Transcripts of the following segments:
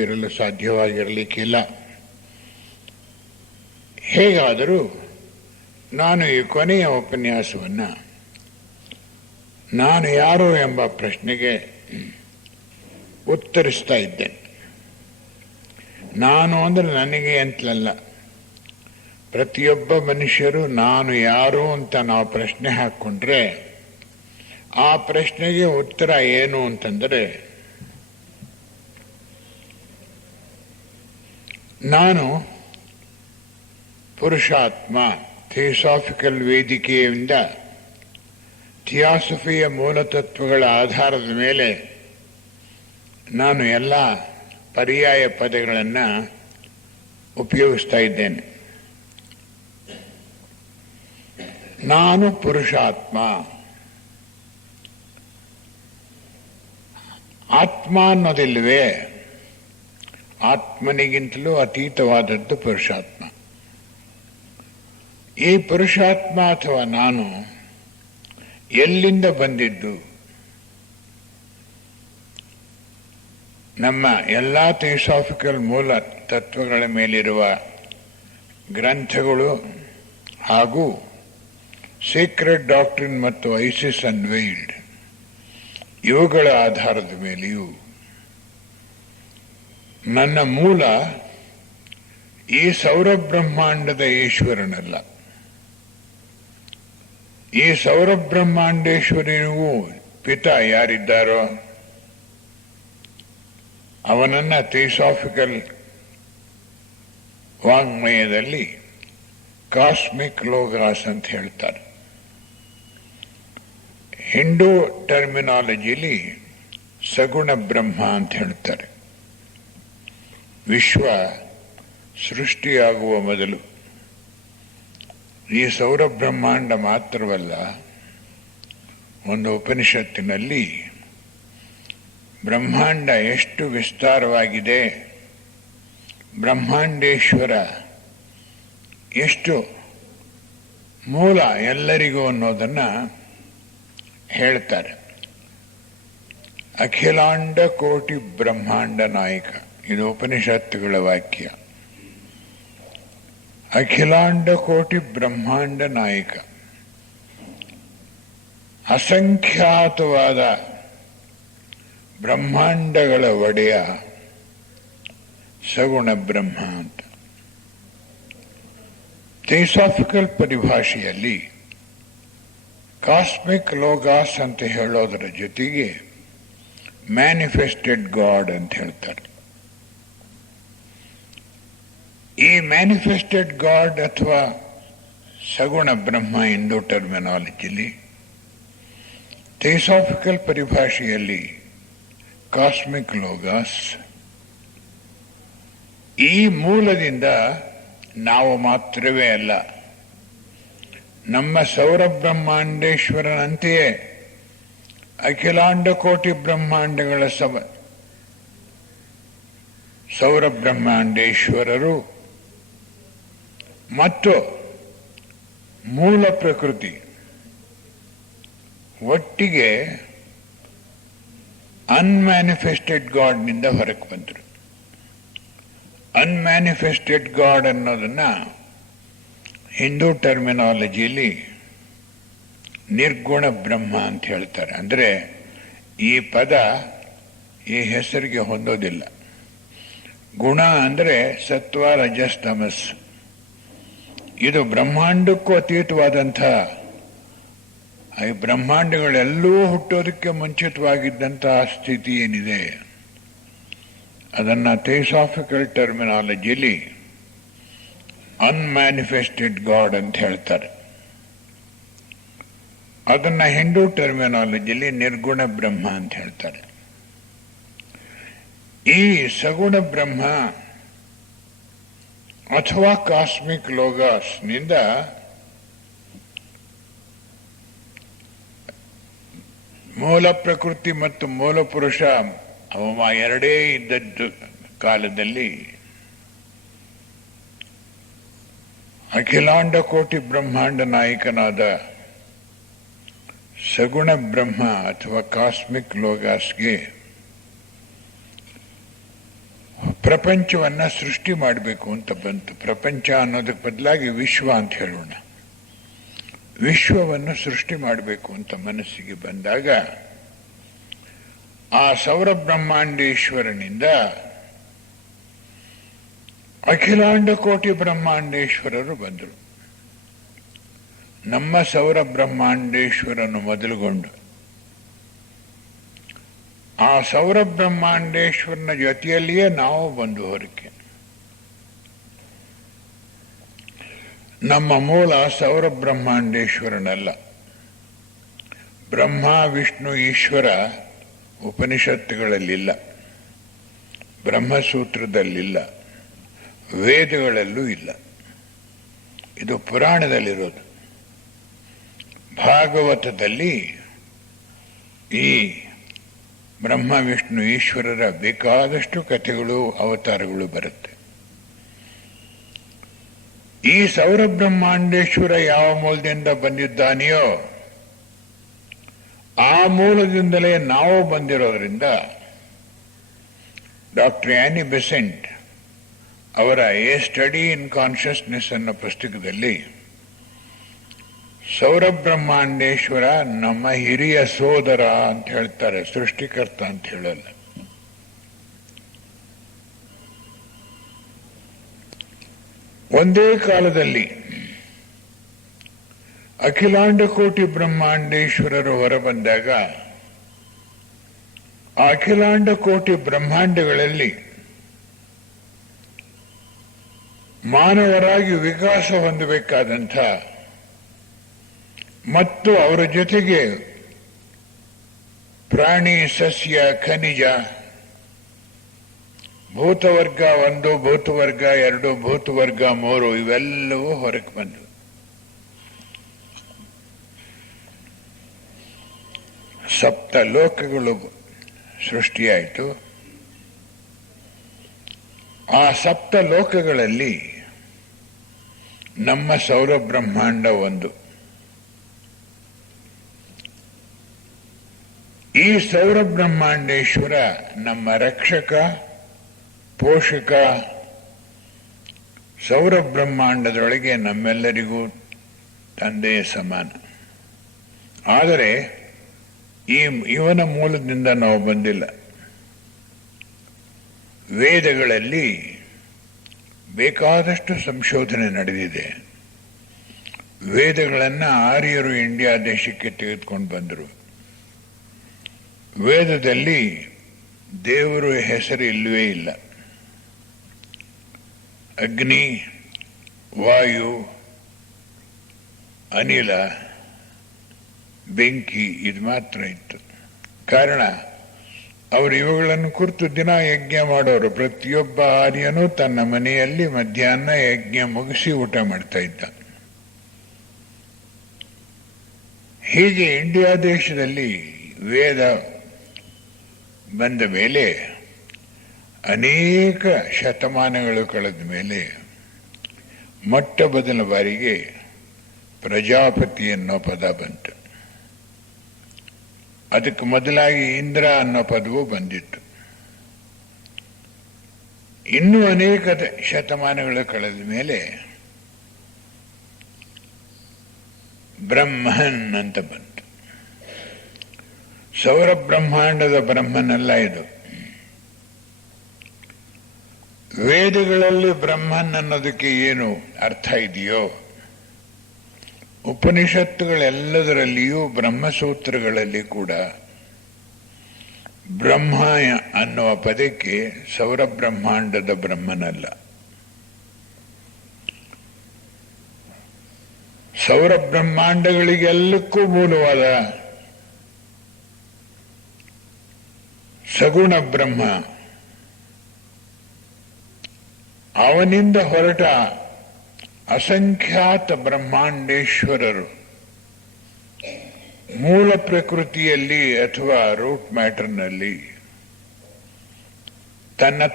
ಇರಲು ಸಾಧ್ಯವಾಗಿರಲಿಕ್ಕಿಲ್ಲ. ಹೇಗಾದರೂ ನಾನು ಈ ಕೊನೆಯ ಉಪನ್ಯಾಸವನ್ನು ನಾನು ಯಾರು ಎಂಬ ಪ್ರಶ್ನೆಗೆ ಉತ್ತರಿಸ್ತಾ ಇದ್ದೇನೆ. ನಾನು ಅಂದರೆ ನನಗೆ ಅಂತಲಲ್ಲ, ಪ್ರತಿಯೊಬ್ಬ ಮನುಷ್ಯರು ನಾನು ಯಾರು ಅಂತ ನಾವು ಪ್ರಶ್ನೆ ಹಾಕ್ಕೊಂಡ್ರೆ ಆ ಪ್ರಶ್ನೆಗೆ ಉತ್ತರ ಏನು ಅಂತಂದರೆ, ನಾನು ಪುರುಷಾತ್ಮ ಥಿಯೋಸಾಫಿಕಲ್ ವೇದಿಕೆಯಿಂದ ಥಿಯಾಸಫಿಯ ಮೂಲತತ್ವಗಳ ಆಧಾರದ ಮೇಲೆ ನಾನು ಎಲ್ಲ ಪರ್ಯಾಯ ಪದಗಳನ್ನು ಉಪಯೋಗಿಸ್ತಾ ಇದ್ದೇನೆ. ನಾನು ಪುರುಷಾತ್ಮ. ಆತ್ಮ ಅನ್ನೋದಿಲ್ವೇ? ಆತ್ಮನಿಗಿಂತಲೂ ಅತೀತವಾದದ್ದು ಪುರುಷಾತ್ಮ. ಈ ಪುರುಷಾತ್ಮ ಅಥವಾ ನಾನು ಎಲ್ಲಿಂದ ಬಂದಿದ್ದು? ನಮ್ಮ ಎಲ್ಲ ಥಿಯೋಸಾಫಿಕಲ್ ಮೂಲ ತತ್ವಗಳ ಮೇಲಿರುವ ಗ್ರಂಥಗಳು ಹಾಗೂ ಸೀಕ್ರೆಟ್ ಡಾಕ್ಟ್ರಿನ್ ಮತ್ತು ಐಸಿಸ್ ಅನ್ವೈಲ್ಡ್ ಇವುಗಳ ಆಧಾರದ ಮೇಲೆಯೂ ನನ್ನ ಮೂಲ ಈ ಸೌರಬ್ರಹ್ಮಾಂಡದ ಈಶ್ವರನಲ್ಲ. ಈ ಸೌರಬ್ರಹ್ಮಾಂಡೇಶ್ವರಿಗೂ ಪಿತ ಯಾರಿದ್ದಾರೋ ಅವನನ್ನ ಥಿಯೋಸಾಫಿಕಲ್ ವಾಂಗ್ಮಯದಲ್ಲಿ ಕಾಸ್ಮಿಕ್ ಲೋಗಾಸ್ ಅಂತ ಹೇಳ್ತಾರೆ. ಹಿಂದೂ ಟರ್ಮಿನಾಲಜಿಲಿ ಸಗುಣ ಬ್ರಹ್ಮ ಅಂತ ಹೇಳ್ತಾರೆ. ವಿಶ್ವ ಸೃಷ್ಟಿಯಾಗುವ ಮೊದಲು ಈ ಸೌರಬ್ರಹ್ಮಾಂಡ ಮಾತ್ರವಲ್ಲ, ಒಂದು ಉಪನಿಷತ್ತಿನಲ್ಲಿ ಬ್ರಹ್ಮಾಂಡ ಎಷ್ಟು ವಿಸ್ತಾರವಾಗಿದೆ, ಬ್ರಹ್ಮಾಂಡೇಶ್ವರ ಎಷ್ಟು ಮೂಲ ಎಲ್ಲರಿಗೂ ಅನ್ನೋದನ್ನು ಹೇಳ್ತಾರೆ. ಅಖಿಲಾಂಡ ಕೋಟಿ ಬ್ರಹ್ಮಾಂಡ ನಾಯಕ, ಇದು ಉಪನಿಷತ್ತುಗಳ ವಾಕ್ಯ. ಅಖಿಲಾಂಡ ಕೋಟಿ ಬ್ರಹ್ಮಾಂಡ ನಾಯಕ, ಅಸಂಖ್ಯಾತವಾದ ಬ್ರಹ್ಮಾಂಡಗಳ ಒಡೆಯ ಸಗುಣ ಬ್ರಹ್ಮ ಅಂತ. ಥಿಯೋಸಾಫಿಕಲ್ ಪರಿಭಾಷೆಯಲ್ಲಿ ಕಾಸ್ಮಿಕ್ ಲೋಗಾಸ್ ಅಂತ ಹೇಳೋದರ ಜೊತೆಗೆ ಮ್ಯಾನಿಫೆಸ್ಟೆಡ್ ಗಾಡ್ ಅಂತ ಹೇಳ್ತಾರೆ. ಈ ಮ್ಯಾನಿಫೆಸ್ಟೆಡ್ ಗಾಡ್ ಅಥವಾ ಸಗುಣ ಬ್ರಹ್ಮ ಹಿಂದೂ ಟರ್ಮಿನಾಲಜಿಲಿ, ಥಿಯೋಸಾಫಿಕಲ್ ಪರಿಭಾಷೆಯಲ್ಲಿ ಕಾಸ್ಮಿಕ್ ಲೋಗಾಸ್, ಈ ಮೂಲದಿಂದ ನಾವು ಮಾತ್ರವೇ ಅಲ್ಲ, ನಮ್ಮ ಸೌರಬ್ರಹ್ಮಾಂಡೇಶ್ವರನಂತೆಯೇ ಅಖಿಲಾಂಡ ಕೋಟಿ ಬ್ರಹ್ಮಾಂಡಗಳ ಸೌರಬ್ರಹ್ಮಾಂಡೇಶ್ವರರು ಮತ್ತು ಮೂಲ ಪ್ರಕೃತಿ ಒಟ್ಟಿಗೆ ಅನ್ಮ್ಯಾನಿಫೆಸ್ಟೆಡ್ ಗಾಡ್ನಿಂದ ಹೊರಗೆ ಬಂದರು. ಅನ್ಮ್ಯಾನಿಫೆಸ್ಟೆಡ್ ಗಾಡ್ ಅನ್ನೋದನ್ನ ಹಿಂದೂ ಟರ್ಮಿನಾಲಜಿಯಲ್ಲಿ ನಿರ್ಗುಣ ಬ್ರಹ್ಮ ಅಂತ ಹೇಳ್ತಾರೆ. ಅಂದರೆ ಈ ಪದ ಈ ಹೆಸರಿಗೆ ಹೊಂದೋದಿಲ್ಲ. ಗುಣ ಅಂದರೆ ಸತ್ವ ರಜಸ್ ತಮಸ್. ಇದು ಬ್ರಹ್ಮಾಂಡಕ್ಕೂ ಅತೀತವಾದಂಥ, ಈ ಬ್ರಹ್ಮಾಂಡಗಳೆಲ್ಲೂ ಹುಟ್ಟೋದಕ್ಕೆ ಮುಂಚಿತವಾಗಿದ್ದಂತಹ ಸ್ಥಿತಿ ಏನಿದೆ ಅದನ್ನು ಥಿಯೋಸಾಫಿಕಲ್ ಟರ್ಮಿನಾಲಜಿಯಲ್ಲಿ ಅನ್ಮ್ಯಾನಿಫೆಸ್ಟೆಡ್ ಗಾಡ್ ಅಂತ ಹೇಳ್ತಾರೆ. ಅದನ್ನು ಹಿಂದೂ ಟರ್ಮಿನಾಲಜಿಯಲ್ಲಿ ನಿರ್ಗುಣ ಬ್ರಹ್ಮ ಅಂತ ಹೇಳ್ತಾರೆ. ಈ ಸಗುಣ ಬ್ರಹ್ಮ ಅಥವಾ ಕಾಸ್ಮಿಕ್ ಲೋಗಾಸ್ನಿಂದ ಮೂಲ ಪ್ರಕೃತಿ ಮತ್ತು ಮೂಲ ಪುರುಷ ಅವ ಎರಡೇ ಇದ್ದದ್ದು ಕಾಲದಲ್ಲಿ ಅಖಿಲಾಂಡ ಕೋಟಿ ಬ್ರಹ್ಮಾಂಡ ನಾಯಕನಾದ ಸಗುಣ ಬ್ರಹ್ಮ ಅಥವಾ ಕಾಸ್ಮಿಕ್ ಲೋಗಾಸ್ಗೆ ಪ್ರಪಂಚವನ್ನು ಸೃಷ್ಟಿ ಮಾಡಬೇಕು ಅಂತ ಬಂತು. ಪ್ರಪಂಚ ಅನ್ನೋದಕ್ಕೆ ಬದಲಾಗಿ ವಿಶ್ವ ಅಂತ ಹೇಳೋಣ. ವಿಶ್ವವನ್ನು ಸೃಷ್ಟಿ ಮಾಡಬೇಕು ಅಂತ ಮನಸ್ಸಿಗೆ ಬಂದಾಗ ಆ ಸೌರ ಬ್ರಹ್ಮಾಂಡೇಶ್ವರನಿಂದ ಅಖಿಲಾಂಡ ಕೋಟಿ ಬ್ರಹ್ಮಾಂಡೇಶ್ವರರು ಬಂದರು. ನಮ್ಮ ಸೌರ ಬ್ರಹ್ಮಾಂಡೇಶ್ವರನು ಮೊದಲುಗೊಂಡು ಆ ಸೌರ ಬ್ರಹ್ಮಾಂಡೇಶ್ವರನ ಜೊತೆಯಲ್ಲಿಯೇ ನಾವು ಬಂದು ಹೊರಕ್ಕೆ. ನಮ್ಮ ಮೂಲ ಸೌರ ಬ್ರಹ್ಮಾಂಡೇಶ್ವರನಲ್ಲ. ಬ್ರಹ್ಮ ವಿಷ್ಣು ಈಶ್ವರ ಉಪನಿಷತ್ತುಗಳಲ್ಲಿಲ್ಲ, ಬ್ರಹ್ಮಸೂತ್ರದಲ್ಲಿಲ್ಲ, ವೇದಗಳಲ್ಲೂ ಇಲ್ಲ. ಇದು ಪುರಾಣದಲ್ಲಿರೋದು. ಭಾಗವತದಲ್ಲಿ ಈ ಬ್ರಹ್ಮ ವಿಷ್ಣು ಈಶ್ವರರ ಬೇಕಾದಷ್ಟು ಕಥೆಗಳು ಅವತಾರಗಳು ಬರುತ್ತೆ. ಈ ಸೌರ ಬ್ರಹ್ಮಾಂಡೇಶ್ವರ ಯಾವ ಮೂಲದಿಂದ ಬಂದಿದ್ದಾನೆಯೋ ಆ ಮೂಲದಿಂದಲೇ ನಾವು ಬಂದಿರೋದ್ರಿಂದ ಡಾಕ್ಟರ್ ಆನಿ ಬೆಸೆಂಟ್ ಅವರ ಎ ಸ್ಟಡಿ ಇನ್ ಕಾನ್ಷಿಯಸ್ನೆಸ್ ಅನ್ನೋ ಪುಸ್ತಕದಲ್ಲಿ ಸೌರ ಬ್ರಹ್ಮಾಂಡೇಶ್ವರ ನಮ್ಮ ಹಿರಿಯ ಸೋದರ ಅಂತ ಹೇಳ್ತಾರೆ, ಸೃಷ್ಟಿಕರ್ತ ಅಂತ ಹೇಳಲ್ಲ. ಒಂದೇ ಕಾಲದಲ್ಲಿ ಅಖಿಲಾಂಡ ಕೋಟಿ ಬ್ರಹ್ಮಾಂಡೇಶ್ವರರು ಹೊರಬಂದಾಗ ಆ ಅಖಿಲಾಂಡ ಕೋಟಿ ಬ್ರಹ್ಮಾಂಡಗಳಲ್ಲಿ ಮಾನವರಾಗಿ ವಿಕಾಸ ಹೊಂದಬೇಕಾದಂಥ ಮತ್ತು ಅವರ ಜೊತೆಗೆ ಪ್ರಾಣಿ, ಸಸ್ಯ, ಖನಿಜ, ಭೂತವರ್ಗ 1, ಭೂತವರ್ಗ 2, ಭೂತವರ್ಗ 3 ಇವೆಲ್ಲವೂ ಹೊರಗೆ ಬಂದವು. ಸಪ್ತ ಲೋಕಗಳು ಸೃಷ್ಟಿಯಾಯಿತು. ಆ ಸಪ್ತ ಲೋಕಗಳಲ್ಲಿ ನಮ್ಮ ಸೌರ ಬ್ರಹ್ಮಾಂಡ ಒಂದು. ಈ ಸೌರ ಬ್ರಹ್ಮಾಂಡೇಶ್ವರ ನಮ್ಮ ರಕ್ಷಕ, ಪೋಷಕ. ಸೌರ ಬ್ರಹ್ಮಾಂಡದೊಳಗೆ ನಮ್ಮೆಲ್ಲರಿಗೂ ತಂದೆಯ ಸಮಾನ. ಆದರೆ ಇವನ ಮೂಲದಿಂದ ನಾವು ಬಂದಿಲ್ಲ. ವೇದಗಳಲ್ಲಿ ಬೇಕಾದಷ್ಟು ಸಂಶೋಧನೆ ನಡೆದಿದೆ. ವೇದಗಳನ್ನು ಆರ್ಯರು ಇಂಡಿಯಾ ದೇಶಕ್ಕೆ ತೆಗೆದುಕೊಂಡು ಬಂದರು. ವೇದದಲ್ಲಿ ದೇವರು ಹೆಸರು ಇಲ್ಲವೇ ಇಲ್ಲ. ಅಗ್ನಿ, ವಾಯು, ಅನಿಲ, ಬೆಂಕಿ ಇದು ಮಾತ್ರ ಇತ್ತು. ಕಾರಣ ಅವರು ಇವುಗಳನ್ನು ಕುರಿತು ದಿನ ಯಜ್ಞ ಮಾಡೋರು. ಪ್ರತಿಯೊಬ್ಬ ಆರ್ಯನೂ ತನ್ನ ಮನೆಯಲ್ಲಿ ಮಧ್ಯಾಹ್ನ ಯಜ್ಞ ಮುಗಿಸಿ ಊಟ ಮಾಡ್ತಾ ಇದ್ದ. ಹೀಗೆ ಇಂಡಿಯಾ ದೇಶದಲ್ಲಿ ವೇದ ಬಂದ ಮೇಲೆ ಅನೇಕ ಶತಮಾನಗಳು ಕಳೆದ ಮೇಲೆ ಮೊಟ್ಟ ಮೊದಲ ಬಾರಿಗೆ ಪ್ರಜಾಪತಿ ಅನ್ನೋ ಪದ ಬಂತು. ಅದಕ್ಕೆ ಮೊದಲಾಗಿ ಇಂದ್ರ ಅನ್ನೋ ಪದವು ಬಂದಿತ್ತು. ಇನ್ನೂ ಅನೇಕ ಶತಮಾನಗಳು ಕಳೆದ ಮೇಲೆ ಬ್ರಹ್ಮನ್ ಅಂತ ಬಂತು. ಸೌರ ಬ್ರಹ್ಮಾಂಡದ ಬ್ರಹ್ಮನಲ್ಲ ಇದು. ವೇದಗಳಲ್ಲಿ ಬ್ರಹ್ಮನ್ ಅನ್ನೋದಕ್ಕೆ ಏನು ಅರ್ಥ ಇದೆಯೋ, ಉಪನಿಷತ್ತುಗಳೆಲ್ಲದರಲ್ಲಿಯೂ ಬ್ರಹ್ಮಸೂತ್ರಗಳಲ್ಲಿ ಕೂಡ ಬ್ರಹ್ಮ ಅನ್ನುವ ಪದಕ್ಕೆ ಸೌರ ಬ್ರಹ್ಮಾಂಡದ ಬ್ರಹ್ಮನಲ್ಲ. ಸೌರ ಬ್ರಹ್ಮಾಂಡಗಳಿಗೆಲ್ಲಕ್ಕೂ ಮೂಲವಾದ ಸಗುಣ ಬ್ರಹ್ಮ, ಅವನಿಂದ ಹೊರಟ ಅಸಂಖ್ಯಾತ ಬ್ರಹ್ಮಾಂಡೇಶ್ವರರು ಮೂಲ ಪ್ರಕೃತಿಯಲ್ಲಿ ಅಥವಾ ರೂಟ್ ಮ್ಯಾಟರ್ನಲ್ಲಿ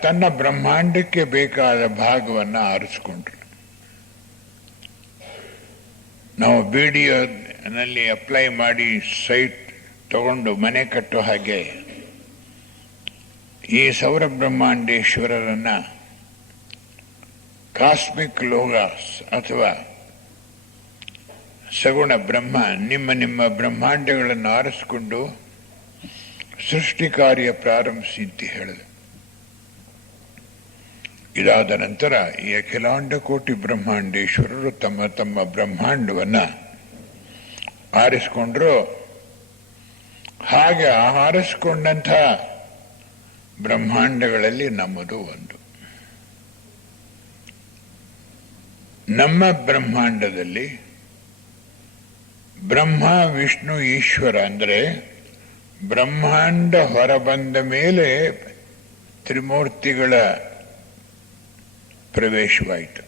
ತನ್ನ ಬ್ರಹ್ಮಾಂಡಕ್ಕೆ ಬೇಕಾದ ಭಾಗವನ್ನು ಆರಿಸಿಕೊಂಡ್ರು. ನಾವು ಬಿಡಿಒನಲ್ಲಿ ಅಪ್ಲೈ ಮಾಡಿ ಸೈಟ್ ತಗೊಂಡು ಮನೆ ಕಟ್ಟೋ ಹಾಗೆ ಈ ಸೌರ ಬ್ರಹ್ಮಾಂಡೇಶ್ವರರನ್ನ ಕಾಸ್ಮಿಕ್ ಲೋಗಾಸ್ ಅಥವಾ ಸಗುಣ ಬ್ರಹ್ಮ ನಿಮ್ಮ ನಿಮ್ಮ ಬ್ರಹ್ಮಾಂಡಗಳನ್ನು ಆರಿಸಿಕೊಂಡು ಸೃಷ್ಟಿ ಕಾರ್ಯ ಪ್ರಾರಂಭಿಸಿ ಅಂತ ಹೇಳಿದೆ. ಇದಾದ ನಂತರ ಈ ಅಖಿಲಾಂಡ ಕೋಟಿ ಬ್ರಹ್ಮಾಂಡೇಶ್ವರರು ತಮ್ಮ ತಮ್ಮ ಬ್ರಹ್ಮಾಂಡವನ್ನು ಆರಿಸಿಕೊಂಡ್ರು. ಹಾಗೆ ಆರಿಸಿಕೊಂಡಂಥ ಬ್ರಹ್ಮಾಂಡಗಳಲ್ಲಿ ನಮ್ಮದು ಒಂದು. ನಮ್ಮ ಬ್ರಹ್ಮಾಂಡದಲ್ಲಿ ಬ್ರಹ್ಮ ವಿಷ್ಣು ಈಶ್ವರ ಅಂದರೆ ಬ್ರಹ್ಮಾಂಡ ಹೊರಬಂದ ಮೇಲೆ ತ್ರಿಮೂರ್ತಿಗಳ ಪ್ರವೇಶವಾಯಿತು.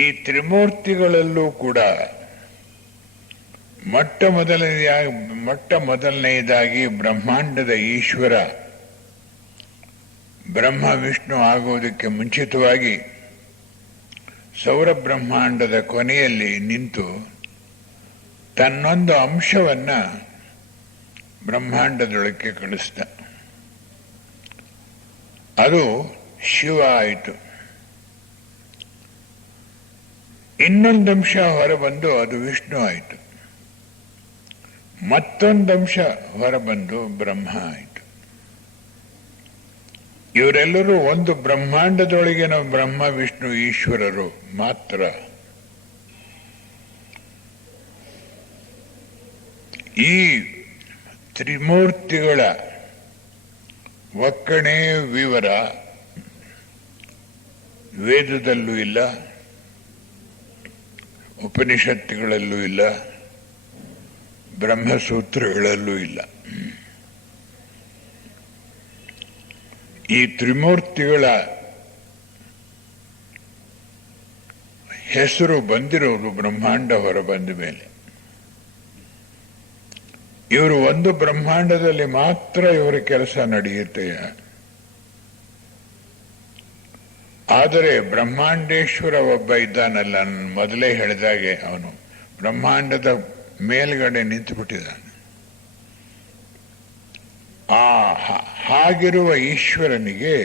ಈ ತ್ರಿಮೂರ್ತಿಗಳಲ್ಲೂ ಕೂಡ ಮೊಟ್ಟ ಮೊದಲನೆಯದಾಗಿ ಬ್ರಹ್ಮಾಂಡದ ಈಶ್ವರ ಬ್ರಹ್ಮ ವಿಷ್ಣು ಆಗೋದಕ್ಕೆ ಮುಂಚಿತವಾಗಿ ಸೌರ ಬ್ರಹ್ಮಾಂಡದ ಕೊನೆಯಲ್ಲಿ ನಿಂತು ತನ್ನೊಂದು ಅಂಶವನ್ನ ಬ್ರಹ್ಮಾಂಡದೊಳಕ್ಕೆ ಕಳಿಸ್ತ. ಅದು ಶಿವ ಆಯಿತು. ಇನ್ನೊಂದಂಶ ಹೊರಬಂದು ಅದು ವಿಷ್ಣು ಆಯಿತು. ಮತ್ತೊಂದಂಶ ಹೊರಬಂದು ಬ್ರಹ್ಮ ಆಯಿತು. ಇವರೆಲ್ಲರೂ ಒಂದು ಬ್ರಹ್ಮಾಂಡದೊಳಗಿನ ಬ್ರಹ್ಮ ವಿಷ್ಣು ಈಶ್ವರರು ಮಾತ್ರ. ಈ ತ್ರಿಮೂರ್ತಿಗಳ ಒಕ್ಕಣೆ ವಿವರ ವೇದದಲ್ಲೂ ಇಲ್ಲ, ಉಪನಿಷತ್ತುಗಳಲ್ಲೂ ಇಲ್ಲ, ಬ್ರಹ್ಮಸೂತ್ರಗಳಲ್ಲೂ ಇಲ್ಲ. ಈ ತ್ರಿಮೂರ್ತಿಗಳ ಹೆಸರು ಬಂದಿರೋದು ಬ್ರಹ್ಮಾಂಡ ಹೊರಬಂದ ಮೇಲೆ. ಇವರು ಒಂದು ಬ್ರಹ್ಮಾಂಡದಲ್ಲಿ ಮಾತ್ರ ಇವರ ಕೆಲಸ ನಡೆಯುತ್ತೆ. ಆದರೆ ಬ್ರಹ್ಮಾಂಡೇಶ್ವರ ಒಬ್ಬ ಇದ್ದಾನಲ್ಲ, ಮೊದಲೇ ಹೇಳಿದಾಗೆ ಅವನು ಬ್ರಹ್ಮಾಂಡದ ಮೇಲ್ಗಡೆ ನಿಂತುಬಿಟ್ಟಿದ್ದಾನೆ. ಹಾಗಿರುವ ಈಶ್ವರನಿಗೆ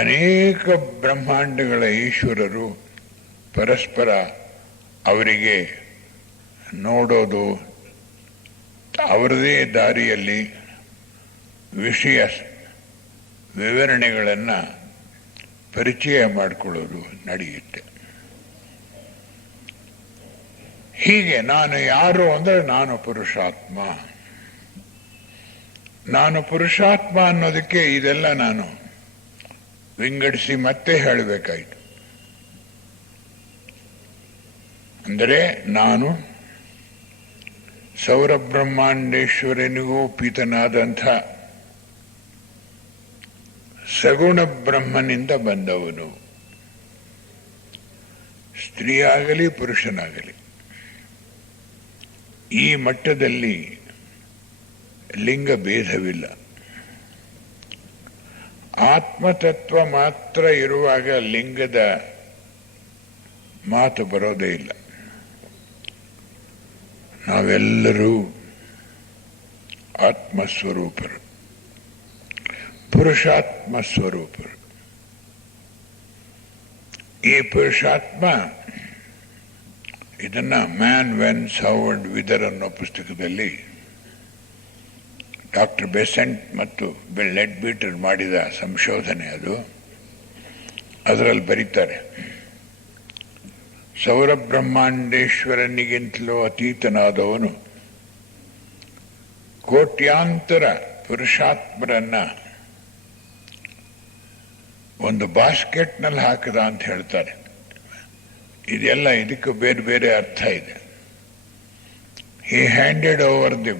ಅನೇಕ ಬ್ರಹ್ಮಾಂಡಗಳ ಈಶ್ವರರು ಪರಸ್ಪರ ಅವರಿಗೆ ನೋಡೋದು, ಅವರದೇ ದಾರಿಯಲ್ಲಿ ವಿಷಯ ವಿವರಣೆಗಳನ್ನು ಪರಿಚಯ ಮಾಡಿಕೊಳ್ಳೋದು ನಡೆಯುತ್ತೆ. ಹೀಗೆ ನಾನು ಯಾರು ಅಂದರೆ ನಾನು ಪುರುಷಾತ್ಮ. ನಾನು ಪುರುಷಾತ್ಮ ಅನ್ನೋದಕ್ಕೆ ಇದೆಲ್ಲ ನಾನು ವಿಂಗಡಿಸಿ ಮತ್ತೆ ಹೇಳಬೇಕಾಯಿತು. ಅಂದರೆ ನಾನು ಸೌರಬ್ರಹ್ಮಾಂಡೇಶ್ವರನಿಗೂ ಪೀತನಾದಂಥ ಸಗುಣ ಬ್ರಹ್ಮನಿಂದ ಬಂದವನು. ಸ್ತ್ರೀಯಾಗಲಿ ಪುರುಷನಾಗಲಿ ಈ ಮಟ್ಟದಲ್ಲಿ ಲಿಂಗ ಭೇದವಿಲ್ಲ. ಆತ್ಮತತ್ವ ಮಾತ್ರ ಇರುವಾಗ ಲಿಂಗದ ಮಾತು ಬರೋದೇ ಇಲ್ಲ. ನಾವೆಲ್ಲರೂ ಆತ್ಮಸ್ವರೂಪರು, ಪುರುಷಾತ್ಮ ಸ್ವರೂಪರು. ಈ ಪುರುಷಾತ್ಮ ಇದನ್ನ ಮ್ಯಾನ್, ವೆನ್ಸ್, ಹೌ ಅಂಡ್ ವಿದರ್ ಅನ್ನೋ ಪುಸ್ತಕದಲ್ಲಿ ಡಾಕ್ಟರ್ ಬೆಸೆಂಟ್ ಮತ್ತು ಲೆಡ್ ಬೀಟರ್ ಮಾಡಿದ ಸಂಶೋಧನೆ ಅದು. ಅದರಲ್ಲಿ ಬರೀತಾರೆ, ಸೌರಬ್ರಹ್ಮಾಂಡೇಶ್ವರನಿಗಿಂತಲೂ ಅತೀತನಾದವನು ಕೋಟ್ಯಾಂತರ ಪುರುಷಾತ್ಮರನ್ನ ಒಂದು ಬಾಸ್ಕೆಟ್ನಲ್ಲಿ ಹಾಕದ ಅಂತ ಹೇಳ್ತಾರೆ. ಇದೆಲ್ಲ ಇದಕ್ಕೂ ಬೇರೆ ಬೇರೆ ಅರ್ಥ ಇದೆ. He handed over the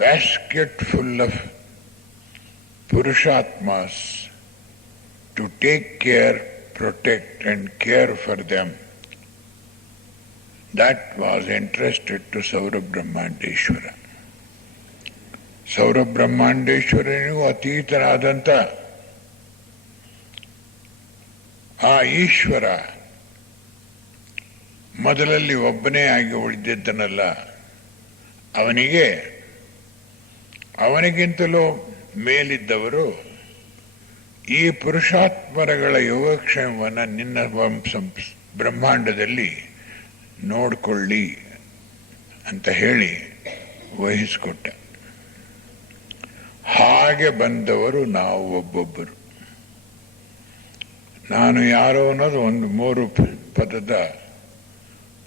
basket full of Purushatmas to take care, protect and care for them. That was entrusted to Saurabrahmandeshwara. Saurabrahmandeshwaraniಗೂ ಅತೀತನಾದಂಥ ಆ ಈಶ್ವರ ಮೊದಲಲ್ಲಿ ಒಬ್ಬನೇ ಆಗಿ ಉಳಿದಿದ್ದನಲ್ಲ, ಅವನಿಗೆ ಅವನಿಗಿಂತಲೂ ಮೇಲಿದ್ದವರು ಈ ಪುರುಷಾತ್ಮರಗಳ ಯೋಗಕ್ಷೇಮವನ್ನು ನಿನ್ನ ಬ್ರಹ್ಮಾಂಡದಲ್ಲಿ ನೋಡಿಕೊಳ್ಳಿ ಅಂತ ಹೇಳಿ ವಹಿಸಿಕೊಟ್ಟ. ಹಾಗೆ ಬಂದವರು ನಾವು ಒಬ್ಬೊಬ್ಬರು. ನಾನು ಯಾರೋ ಅನ್ನೋದು ಒಂದು 3 ಪದದ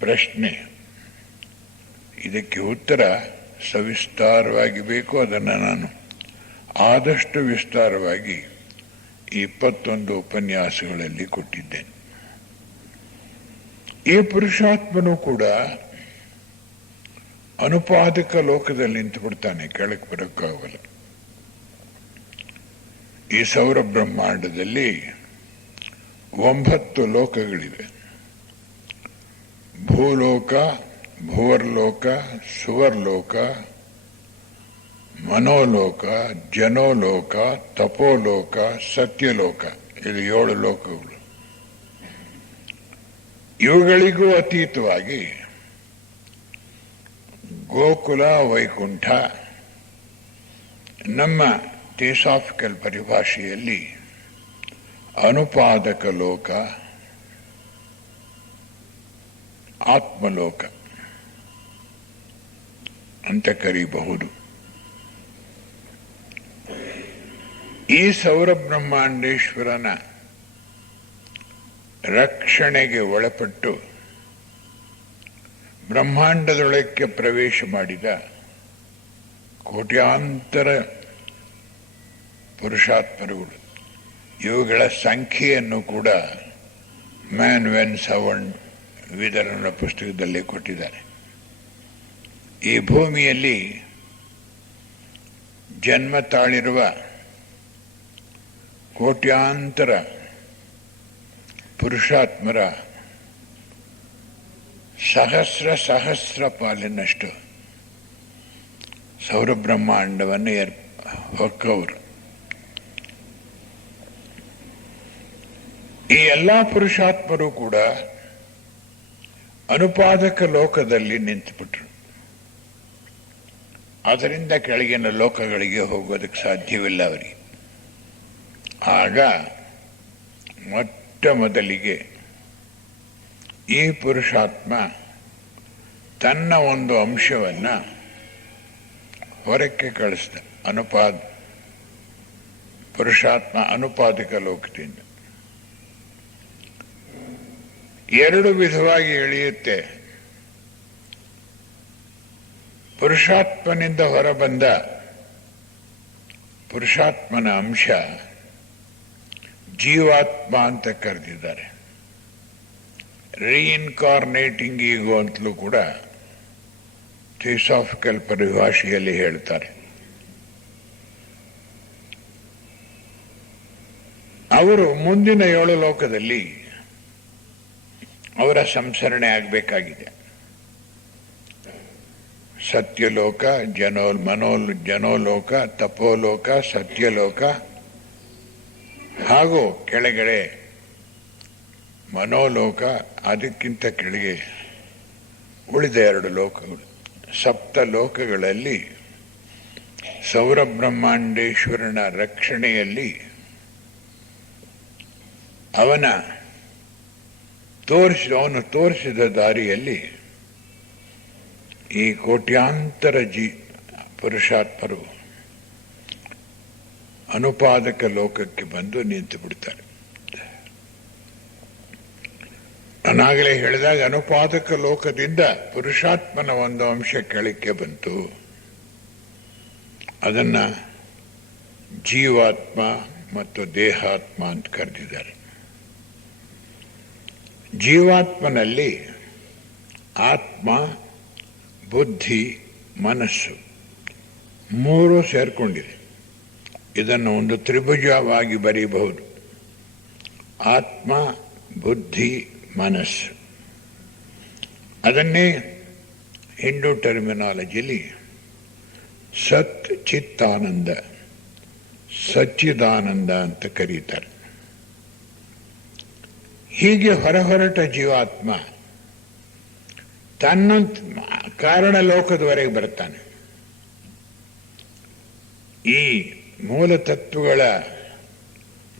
ಪ್ರಶ್ನೆ. ಇದಕ್ಕೆ ಉತ್ತರ ಸವಿಸ್ತಾರವಾಗಿ ಬೇಕು. ಅದನ್ನು ನಾನು ಆದಷ್ಟು ವಿಸ್ತಾರವಾಗಿ 21 ಉಪನ್ಯಾಸಗಳಲ್ಲಿ ಕೊಟ್ಟಿದ್ದೇನೆ. ಈ ಪುರುಷಾತ್ಮನು ಕೂಡ ಅನುಪಾದಕ ಲೋಕದಲ್ಲಿ ನಿಂತು ಬಿಡ್ತಾನೆ, ಕೆಳಗೆ ಬರೋಕ್ಕಾಗಲ್ಲ. ಈ ಸೌರ ಬ್ರಹ್ಮಾಂಡದಲ್ಲಿ 9 ಲೋಕಗಳಿವೆ. ಭೂಲೋಕ, ಭುವರ್ಲೋಕ, ಸುವರ್ಲೋಕ, ಮನೋಲೋಕ, ಜನೋಲೋಕ, ತಪೋಲೋಕ, ಸತ್ಯಲೋಕ. ಇದು 7 ಲೋಕಗಳು. ಇವುಗಳಿಗೂ ಅತೀತವಾಗಿ ಗೋಕುಲ, ವೈಕುಂಠ, ನಮ್ಮ ಥಿಯೋಸಾಫಿಕಲ್ ಪರಿಭಾಷೆಯಲ್ಲಿ ಅನುಪಾದಕ ಲೋಕ, ಆತ್ಮಲೋಕ ಅಂತ ಕರೀಬಹುದು. ಈ ಸೌರ ಬ್ರಹ್ಮಾಂಡೇಶ್ವರನ ರಕ್ಷಣೆಗೆ ಒಳಪಟ್ಟು ಬ್ರಹ್ಮಾಂಡದೊಳಕ್ಕೆ ಪ್ರವೇಶ ಮಾಡಿದ ಕೋಟ್ಯಾಂತರ ಪುರುಷಾತ್ಮರುಗಳು. ಇವುಗಳ ಸಂಖ್ಯೆಯನ್ನು ಕೂಡ ಮ್ಯಾನ್ ವೆನ್ ಸವರ್ನ್ ವಿದರನ ಪುಸ್ತಕದಲ್ಲಿ ಕೊಟ್ಟಿದ್ದಾರೆ. ಈ ಭೂಮಿಯಲ್ಲಿ ಜನ್ಮ ತಾಳಿರುವ ಕೋಟ್ಯಾಂತರ ಪುರುಷಾತ್ಮರ ಸಹಸ್ರ ಪಾಲಿನಷ್ಟು ಸೌರಬ್ರಹ್ಮಾಂಡವನ್ನು ಹೊಕ್ಕವರು. ಈ ಎಲ್ಲ ಪುರುಷಾತ್ಮರು ಕೂಡ ಅನುಪಾದಕ ಲೋಕದಲ್ಲಿ ನಿಂತುಬಿಟ್ರು. ಅದರಿಂದ ಕೆಳಗಿನ ಲೋಕಗಳಿಗೆ ಹೋಗೋದಕ್ಕೆ ಸಾಧ್ಯವಿಲ್ಲ ಅವರಿಗೆ. ಆಗ ಮೊಟ್ಟ ಮೊದಲಿಗೆ ಈ ಪುರುಷಾತ್ಮ ತನ್ನ ಒಂದು ಅಂಶವನ್ನು ಹೊರಕ್ಕೆ ಕಳಿಸ್ದ. ಪುರುಷಾತ್ಮ ಅನುಪಾದಕ ಲೋಕದಿಂದ 2 ವಿಧವಾಗಿ ಎಳೆಯುತ್ತೆ. ಪುರುಷಾತ್ಮನಿಂದ ಹೊರಬಂದ ಪುರುಷಾತ್ಮನ ಅಂಶ ಜೀವಾತ್ಮ ಅಂತ ಕರೆದಿದ್ದಾರೆ. ರೀಇನ್ಕಾರ್ನೇಟಿಂಗ್ ಈಗೋ ಅಂತಲೂ ಕೂಡ ಥಿಯೋಸಾಫಿಕಲ್ ಪರಿಭಾಷೆಯಲ್ಲಿ ಹೇಳ್ತಾರೆ. ಅವರು ಮುಂದಿನ 7 ಲೋಕದಲ್ಲಿ ಅವರ ಸಂಸರಣೆ ಆಗಬೇಕಾಗಿದೆ. ಸತ್ಯಲೋಕ, ಜನೋಲೋಕ, ತಪೋಲೋಕ, ಸತ್ಯಲೋಕ ಹಾಗೂ ಕೆಳಗಡೆ ಮನೋಲೋಕ, ಅದಕ್ಕಿಂತ ಕೆಳಗೆ ಉಳಿದ 2 ಲೋಕಗಳು. 7 ಲೋಕಗಳಲ್ಲಿ ಸೌರಬ್ರಹ್ಮಾಂಡೇಶ್ವರನ ರಕ್ಷಣೆಯಲ್ಲಿ ಅವನು ತೋರಿಸಿದ ದಾರಿಯಲ್ಲಿ ಈ ಕೋಟ್ಯಾಂತರ ಪುರುಷಾತ್ಮರು ಅನುಪಾದಕ ಲೋಕಕ್ಕೆ ಬಂದು ನಿಂತು ಬಿಡ್ತಾರೆ. ನಾನಾಗಲೇ ಹೇಳಿದಾಗ ಅನುಪಾದಕ ಲೋಕದಿಂದ ಪುರುಷಾತ್ಮನ ಒಂದು ಅಂಶ ಕೆಳಕ್ಕೆ ಬಂತು. ಅದನ್ನ ಜೀವಾತ್ಮ ಮತ್ತು ದೇಹಾತ್ಮ ಅಂತ ಕರೆದಿದ್ದಾರೆ. ಜೀವಾತ್ಮನಲ್ಲಿ ಆತ್ಮ, ಬುದ್ಧಿ, ಮನಸ್ಸು 3 ಸೇರ್ಕೊಂಡಿದೆ. ಇದನ್ನು ಒಂದು ತ್ರಿಭುಜವಾಗಿ ಬರೀಬಹುದು. ಆತ್ಮ, ಬುದ್ಧಿ, ಮನಸ್ಸು. ಅದನ್ನೇ ಹಿಂದೂ ಟರ್ಮಿನಾಲಜಿಲಿ ಸತ್ ಚಿತ್ತಾನಂದ, ಸಚ್ಚಿದಾನಂದ ಅಂತ ಕರೀತಾರೆ. ಹೀಗೆ ಹೊರಹೊರಟ ಜೀವಾತ್ಮ ತನ್ನ ಕಾರಣ ಲೋಕದವರೆಗೆ ಬರ್ತಾನೆ. ಈ ಮೂಲ ತತ್ವಗಳ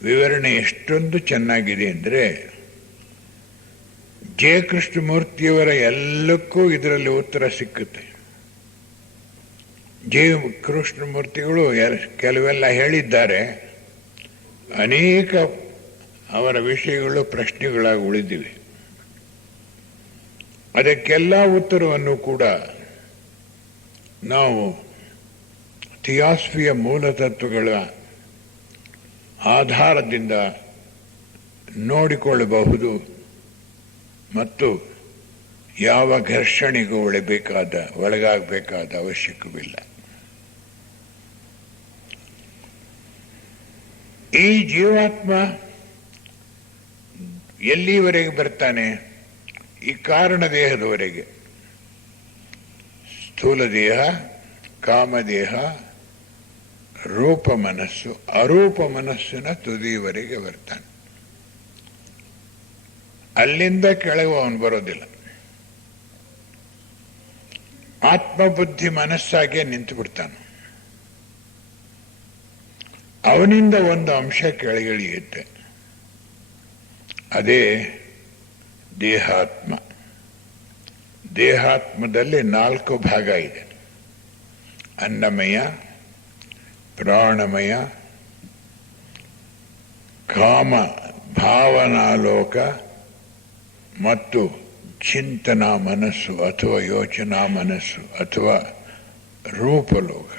ವಿವರಣೆ ಎಷ್ಟೊಂದು ಚೆನ್ನಾಗಿದೆ ಅಂದರೆ ಜೆ ಕೃಷ್ಣಮೂರ್ತಿಯವರ ಎಲ್ಲಕ್ಕೂ ಇದರಲ್ಲಿ ಉತ್ತರ ಸಿಕ್ಕುತ್ತೆ. ಜೆ ಕೃಷ್ಣಮೂರ್ತಿಗಳು ಕೆಲವೆಲ್ಲ ಹೇಳಿದ್ದಾರೆ, ಅನೇಕ ಅವರ ವಿಷಯಗಳು ಪ್ರಶ್ನೆಗಳಾಗಿ ಉಳಿದಿವೆ. ಅದಕ್ಕೆಲ್ಲ ಉತ್ತರವನ್ನು ಕೂಡ ನಾವು ಥಿಯಾಸಫಿಯ ಮೂಲತತ್ವಗಳ ಆಧಾರದಿಂದ ನೋಡಿಕೊಳ್ಳಬಹುದು ಮತ್ತು ಯಾವ ಘರ್ಷಣೆಗೂ ಒಳಗಾಗಬೇಕಾದ ಅವಶ್ಯಕವಿಲ್ಲ. ಈ ಜೀವಾತ್ಮ ಎಲ್ಲಿವರೆಗೆ ಬರ್ತಾನೆ? ಈ ಕಾರಣ ದೇಹದವರೆಗೆ. ಸ್ಥೂಲ ದೇಹ, ಕಾಮದೇಹ, ರೂಪ ಮನಸ್ಸು, ಅರೂಪ ಮನಸ್ಸಿನ ತುದಿಯವರೆಗೆ ಬರ್ತಾನೆ. ಅಲ್ಲಿಂದ ಕೆಳಗೆ ಅವನು ಬರೋದಿಲ್ಲ. ಆತ್ಮಬುದ್ಧಿ ಮನಸ್ಸಾಗೆ ನಿಂತು ಬಿಡ್ತಾನೆ. ಅವನಿಂದ ಒಂದು ಅಂಶ ಕೆಳಗಿಳಿಯುತ್ತೆ, ಅದೇ ದೇಹಾತ್ಮ. ದೇಹಾತ್ಮದಲ್ಲಿ 4 ಭಾಗ ಇದೆ: ಅನ್ನಮಯ, ಪ್ರಾಣಮಯ, ಕಾಮ ಭಾವನಾಲೋಕ ಮತ್ತು ಚಿಂತನಾ ಮನಸ್ಸು ಅಥವಾ ಯೋಚನಾ ಮನಸ್ಸು ಅಥವಾ ರೂಪಲೋಕ.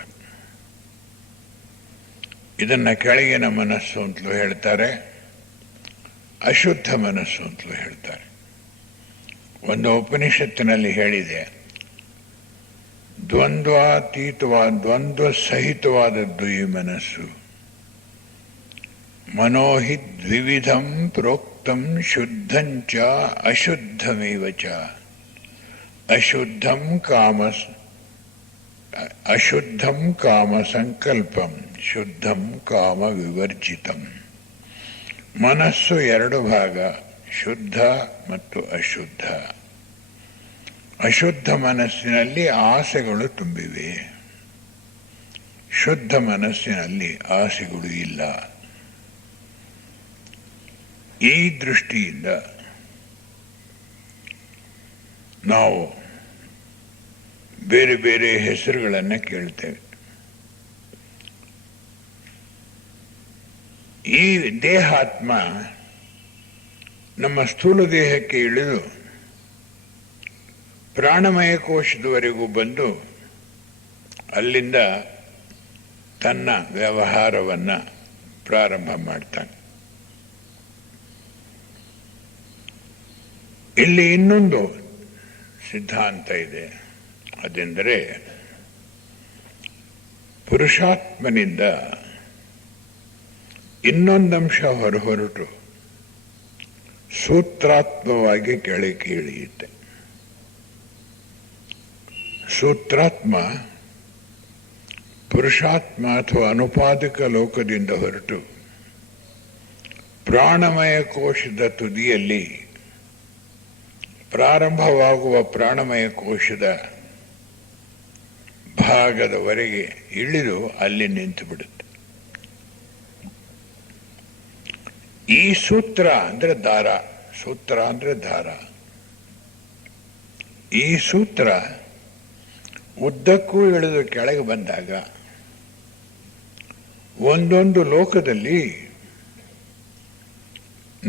ಇದನ್ನು ಕೆಳಗಿನ ಮನಸ್ಸು ಅಂತಲೂ ಹೇಳ್ತಾರೆ, ಅಶುದ್ಧ ಮನಸ್ಸು ಅಂತಲೂ ಹೇಳ್ತಾರೆ. ಒಂದು ಉಪನಿಷತ್ತಿನಲ್ಲಿ ಹೇಳಿದೆ, ದ್ವಂದ್ವ ಸಹಿತವಾದದ್ದು ಈ ಮನಸ್ಸು. ಮನೋಹಿ ದ್ವಿವಿಧಂ ಪ್ರೋಕ್ತಂ ಶುದ್ಧಂಚ ಅಶುದ್ಧಮೇವ ಚ. ಅಶುದ್ಧಂ ಕಾಮ ಸಂಕಲ್ಪಂ, ಶುದ್ಧಂ ಕಾಮ ವಿವರ್ಜಿತಂ. ಮನಸ್ಸು 2 ಭಾಗ, ಶುದ್ಧ ಮತ್ತು ಅಶುದ್ಧ. ಅಶುದ್ಧ ಮನಸ್ಸಿನಲ್ಲಿ ಆಸೆಗಳು ತುಂಬಿವೆ, ಶುದ್ಧ ಮನಸ್ಸಿನಲ್ಲಿ ಆಸೆಗಳು ಇಲ್ಲ. ಈ ದೃಷ್ಟಿಯಿಂದ ನಾವು ಬೇರೆ ಬೇರೆ ಹೆಸರುಗಳನ್ನು ಕೇಳ್ತೇವೆ. ಈ ದೇಹಾತ್ಮ ನಮ್ಮ ಸ್ಥೂಲ ದೇಹಕ್ಕೆ ಇಳಿದು ಪ್ರಾಣಮಯ ಕೋಶದವರೆಗೂ ಬಂದು ಅಲ್ಲಿಂದ ತನ್ನ ವ್ಯವಹಾರವನ್ನು ಪ್ರಾರಂಭ ಮಾಡ್ತಾನೆ. ಇಲ್ಲಿ ಇನ್ನೊಂದು ಸಿದ್ಧಾಂತ ಇದೆ, ಅದೆಂದರೆ ಪುರುಷಾತ್ಮನಿಂದ ಇನ್ನೊಂದಂಶ ಹೊರಟು ಸೂತ್ರಾತ್ಮವಾಗಿ ಕೆಳಗೆ ಇಳಿಯುತ್ತೆ. ಸೂತ್ರಾತ್ಮ ಪುರುಷಾತ್ಮ ಅಥವಾ ಅನುಪಾದಕ ಲೋಕದಿಂದ ಹೊರಟು ಪ್ರಾಣಮಯ ಕೋಶದ ತುದಿಯಲ್ಲಿ ಪ್ರಾರಂಭವಾಗುವ ಪ್ರಾಣಮಯ ಕೋಶದ ಭಾಗದವರೆಗೆ ಇಳಿದು ಅಲ್ಲಿ ನಿಂತು ಬಿಡುತ್ತೆ. ಈ ಸೂತ್ರ ಅಂದ್ರೆ ದಾರ, ಸೂತ್ರ ಅಂದ್ರೆ ದಾರ. ಈ ಸೂತ್ರ ಉದ್ದಕ್ಕೂ ಇಳಿದು ಕೆಳಗೆ ಬಂದಾಗ ಒಂದೊಂದು ಲೋಕದಲ್ಲಿ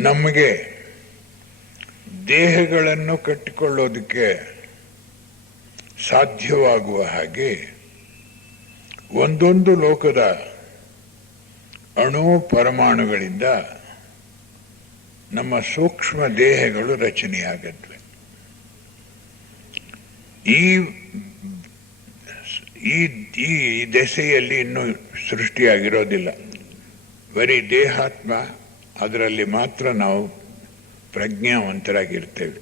ನಮಗೆ ದೇಹಗಳನ್ನು ಕಟ್ಟಿಕೊಳ್ಳೋದಕ್ಕೆ ಸಾಧ್ಯವಾಗುವ ಹಾಗೆ ಒಂದೊಂದು ಲೋಕದ ಅಣು ಪರಮಾಣುಗಳಿಂದ ನಮ್ಮ ಸೂಕ್ಷ್ಮ ದೇಹಗಳು ರಚನೆಯಾಗತ್ವೆ. ಈ ದೆಸೆಯಲ್ಲಿ ಇನ್ನೂ ಸೃಷ್ಟಿಯಾಗಿರೋದಿಲ್ಲ. ಬರೀ ದೇಹಾತ್ಮ, ಅದರಲ್ಲಿ ಮಾತ್ರ ನಾವು ಪ್ರಜ್ಞಾವಂತರಾಗಿರ್ತೇವೆ.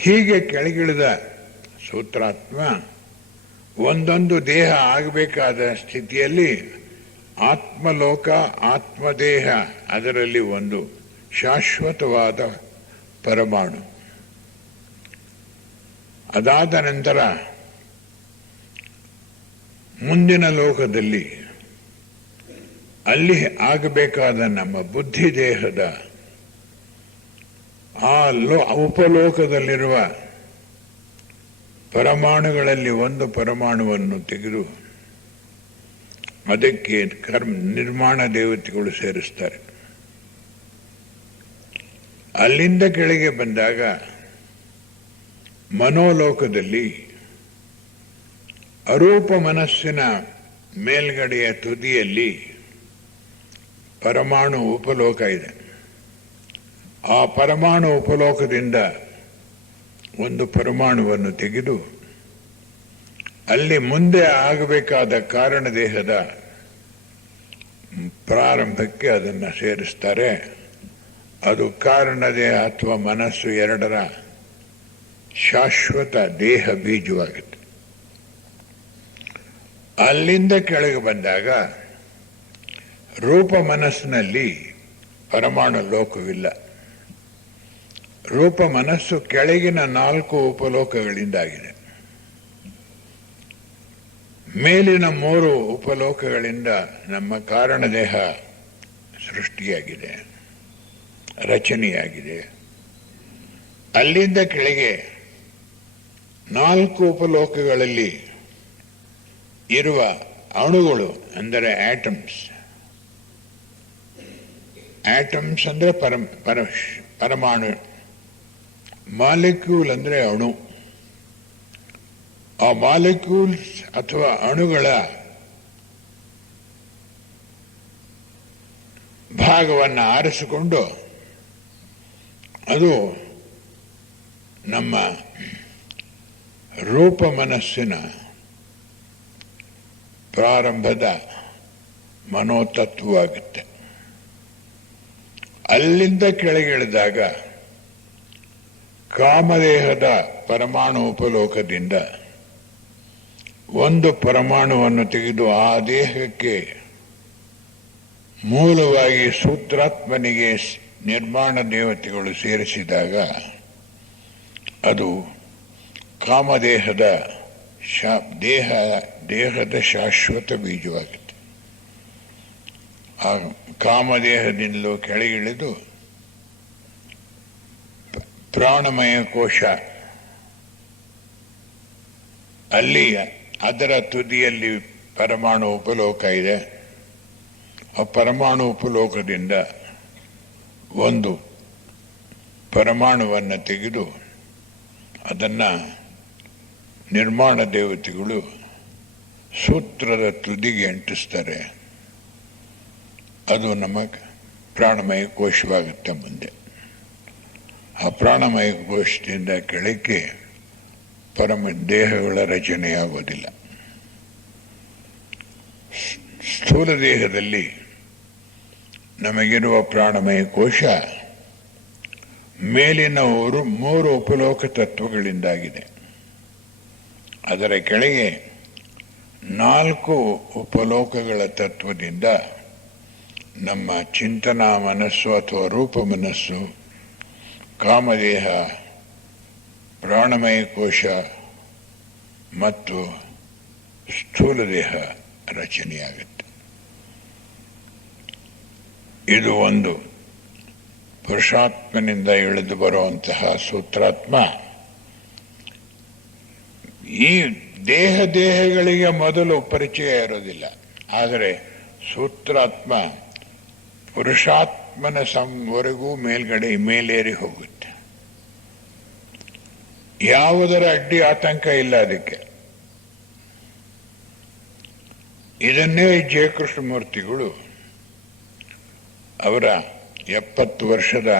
ಹೀಗೆ ಕೆಳಗಿಳಿದ ಸೂತ್ರಾತ್ಮ ಒಂದೊಂದು ದೇಹ ಆಗಬೇಕಾದ ಸ್ಥಿತಿಯಲ್ಲಿ ಆತ್ಮಲೋಕ, ಆತ್ಮದೇಹ, ಅದರಲ್ಲಿ ಒಂದು ಶಾಶ್ವತವಾದ ಪರಮಾಣು. ಅದಾದ ನಂತರ ಮುಂದಿನ ಲೋಕದಲ್ಲಿ ಅಲ್ಲಿ ಆಗಬೇಕಾದ ನಮ್ಮ ಬುದ್ಧಿ ದೇಹದ ಆ ಉಪಲೋಕದಲ್ಲಿರುವ ಪರಮಾಣುಗಳಲ್ಲಿ ಒಂದು ಪರಮಾಣುವನ್ನು ತೆಗೆದು ಅದಕ್ಕೆ ನಿರ್ಮಾಣ ದೇವತೆಗಳು ಸೇರಿಸ್ತಾರೆ. ಅಲ್ಲಿಂದ ಕೆಳಗೆ ಬಂದಾಗ ಮನೋಲೋಕದಲ್ಲಿ ಅರೂಪ ಮನಸ್ಸಿನ ಮೇಲ್ಗಡೆಯ ತುದಿಯಲ್ಲಿ ಪರಮಾಣು ಉಪಲೋಕ ಇದೆ. ಆ ಪರಮಾಣು ಉಪಲೋಕದಿಂದ ಒಂದು ಪರಮಾಣುವನ್ನು ತೆಗೆದು ಅಲ್ಲಿ ಮುಂದೆ ಆಗಬೇಕಾದ ಕಾರಣ ದೇಹದ ಪ್ರಾರಂಭಕ್ಕೆ ಅದನ್ನು ಸೇರಿಸ್ತಾರೆ. ಅದು ಕಾರಣ ದೇಹ ಅಥವಾ ಮನಸ್ಸು ಎರಡರ ಶಾಶ್ವತ ದೇಹ ಬೀಜವಾಗುತ್ತೆ. ಅಲ್ಲಿಂದ ಕೆಳಗೆ ಬಂದಾಗ ರೂಪ ಮನಸ್ಸಿನಲ್ಲಿ ಪರಮಾಣು ಲೋಕವಿಲ್ಲ. ರೂಪ ಮನಸ್ಸು ಕೆಳಗಿನ 4 ಉಪಲೋಕಗಳಿಂದಾಗಿದೆ. ಮೇಲಿನ 3 ಉಪಲೋಕಗಳಿಂದ ನಮ್ಮ ಕಾರಣ ದೇಹ ಸೃಷ್ಟಿಯಾಗಿದೆ, ರಚನೆಯಾಗಿದೆ. ಅಲ್ಲಿಂದ ಕೆಳಗೆ 4 ಉಪಲೋಕಗಳಲ್ಲಿ ಇರುವ ಅಣುಗಳು ಅಂದರೆ ಆಟಮ್ಸ್. ಆಟಮ್ಸ್ ಅಂದರೆ ಪರಮಾಣು. ಮಾಲಿಕ್ಯೂಲ್ ಅಂದರೆ ಅಣು. ಆ ಮಾಲಿಕ್ಯೂಲ್ಸ್ ಅಥವಾ ಅಣುಗಳ ಭಾಗವನ್ನು ಆರಿಸಿಕೊಂಡು ಅದು ನಮ್ಮ ರೂಪ ಮನಸ್ಸಿನ ಪ್ರಾರಂಭದ ಮನೋತತ್ವವಾಗುತ್ತೆ. ಅಲ್ಲಿಂದ ಕೆಳಗಿಳಿದಾಗ ಕಾಮದೇಹದ ಪರಮಾಣು ಉಪಲೋಕದಿಂದ ಒಂದು ಪರಮಾಣುವನ್ನು ತೆಗೆದು ಆ ದೇಹಕ್ಕೆ ಮೂಲವಾಗಿ ಸೂತ್ರಾತ್ಮನಿಗೆ ನಿರ್ಮಾಣ ದೇವತೆಗಳು ಸೇರಿಸಿದಾಗ ಅದು ಕಾಮದೇಹದ ದೇಹದ ಶಾಶ್ವತ ಬೀಜವಾಗುತ್ತೆ. ಆ ಕಾಮದೇಹದಿಂದಲೂ ಕೆಳಗಿಳಿದು ಪ್ರಾಣಮಯ ಕೋಶ, ಅಲ್ಲಿ ಅದರ ತುದಿಯಲ್ಲಿ ಪರಮಾಣು ಉಪಲೋಕ ಇದೆ. ಆ ಪರಮಾಣು ಉಪಲೋಕದಿಂದ ಒಂದು ಪರಮಾಣುವನ್ನು ತೆಗೆದು ಅದನ್ನು ನಿರ್ಮಾಣ ದೇವತೆಗಳು ಸೂತ್ರದ ತುದಿಗೆ ಅಂಟಿಸ್ತಾರೆ. ಅದು ನಮ್ಮ ಪ್ರಾಣಮಯ ಕೋಶವಾಗುತ್ತೆ. ಮುಂದೆ ಆ ಪ್ರಾಣಮಯ ಕೋಶದಿಂದ ಕೆಳಕ್ಕೆ ದೇಹಗಳ ರಚನೆಯಾಗೋದಿಲ್ಲ. ಸ್ಥೂಲ ದೇಹದಲ್ಲಿ ನಮಗಿರುವ ಪ್ರಾಣಮಯ ಕೋಶ ಮೇಲಿನ 3 ಉಪಲೋಕ ತತ್ವಗಳಿಂದಾಗಿದೆ. ಅದರ ಕೆಳಗೆ 4 ಉಪಲೋಕಗಳ ತತ್ವದಿಂದ ನಮ್ಮ ಚಿಂತನಾ ಮನಸ್ಸು ಅಥವಾ ರೂಪ ಮನಸ್ಸು, ಕಾಮದೇಹ, ಪ್ರಾಣಮಯ ಕೋಶ ಮತ್ತು ಸ್ಥೂಲ ದೇಹ ರಚನೆಯಾಗುತ್ತೆ. ಇದು ಒಂದು ಪುರುಷಾತ್ಮನಿಂದ ಇಳಿದು ಬರುವಂತಹ ಸೂತ್ರಾತ್ಮ. ಈ ದೇಹಗಳಿಗೆ ಮೊದಲು ಪರಿಚಯ ಇರೋದಿಲ್ಲ. ಆದರೆ ಸೂತ್ರಾತ್ಮ ಪುರುಷಾತ್ಮನ ವರೆಗೂ ಮೇಲೇರಿ ಹೋಗುತ್ತೆ. ಯಾವುದರ ಅಡ್ಡಿ ಆತಂಕ ಇಲ್ಲ ಅದಕ್ಕೆ. ಇದನ್ನೇ ಜಯಕೃಷ್ಣಮೂರ್ತಿಗಳು ಅವರ 70 ವರ್ಷದ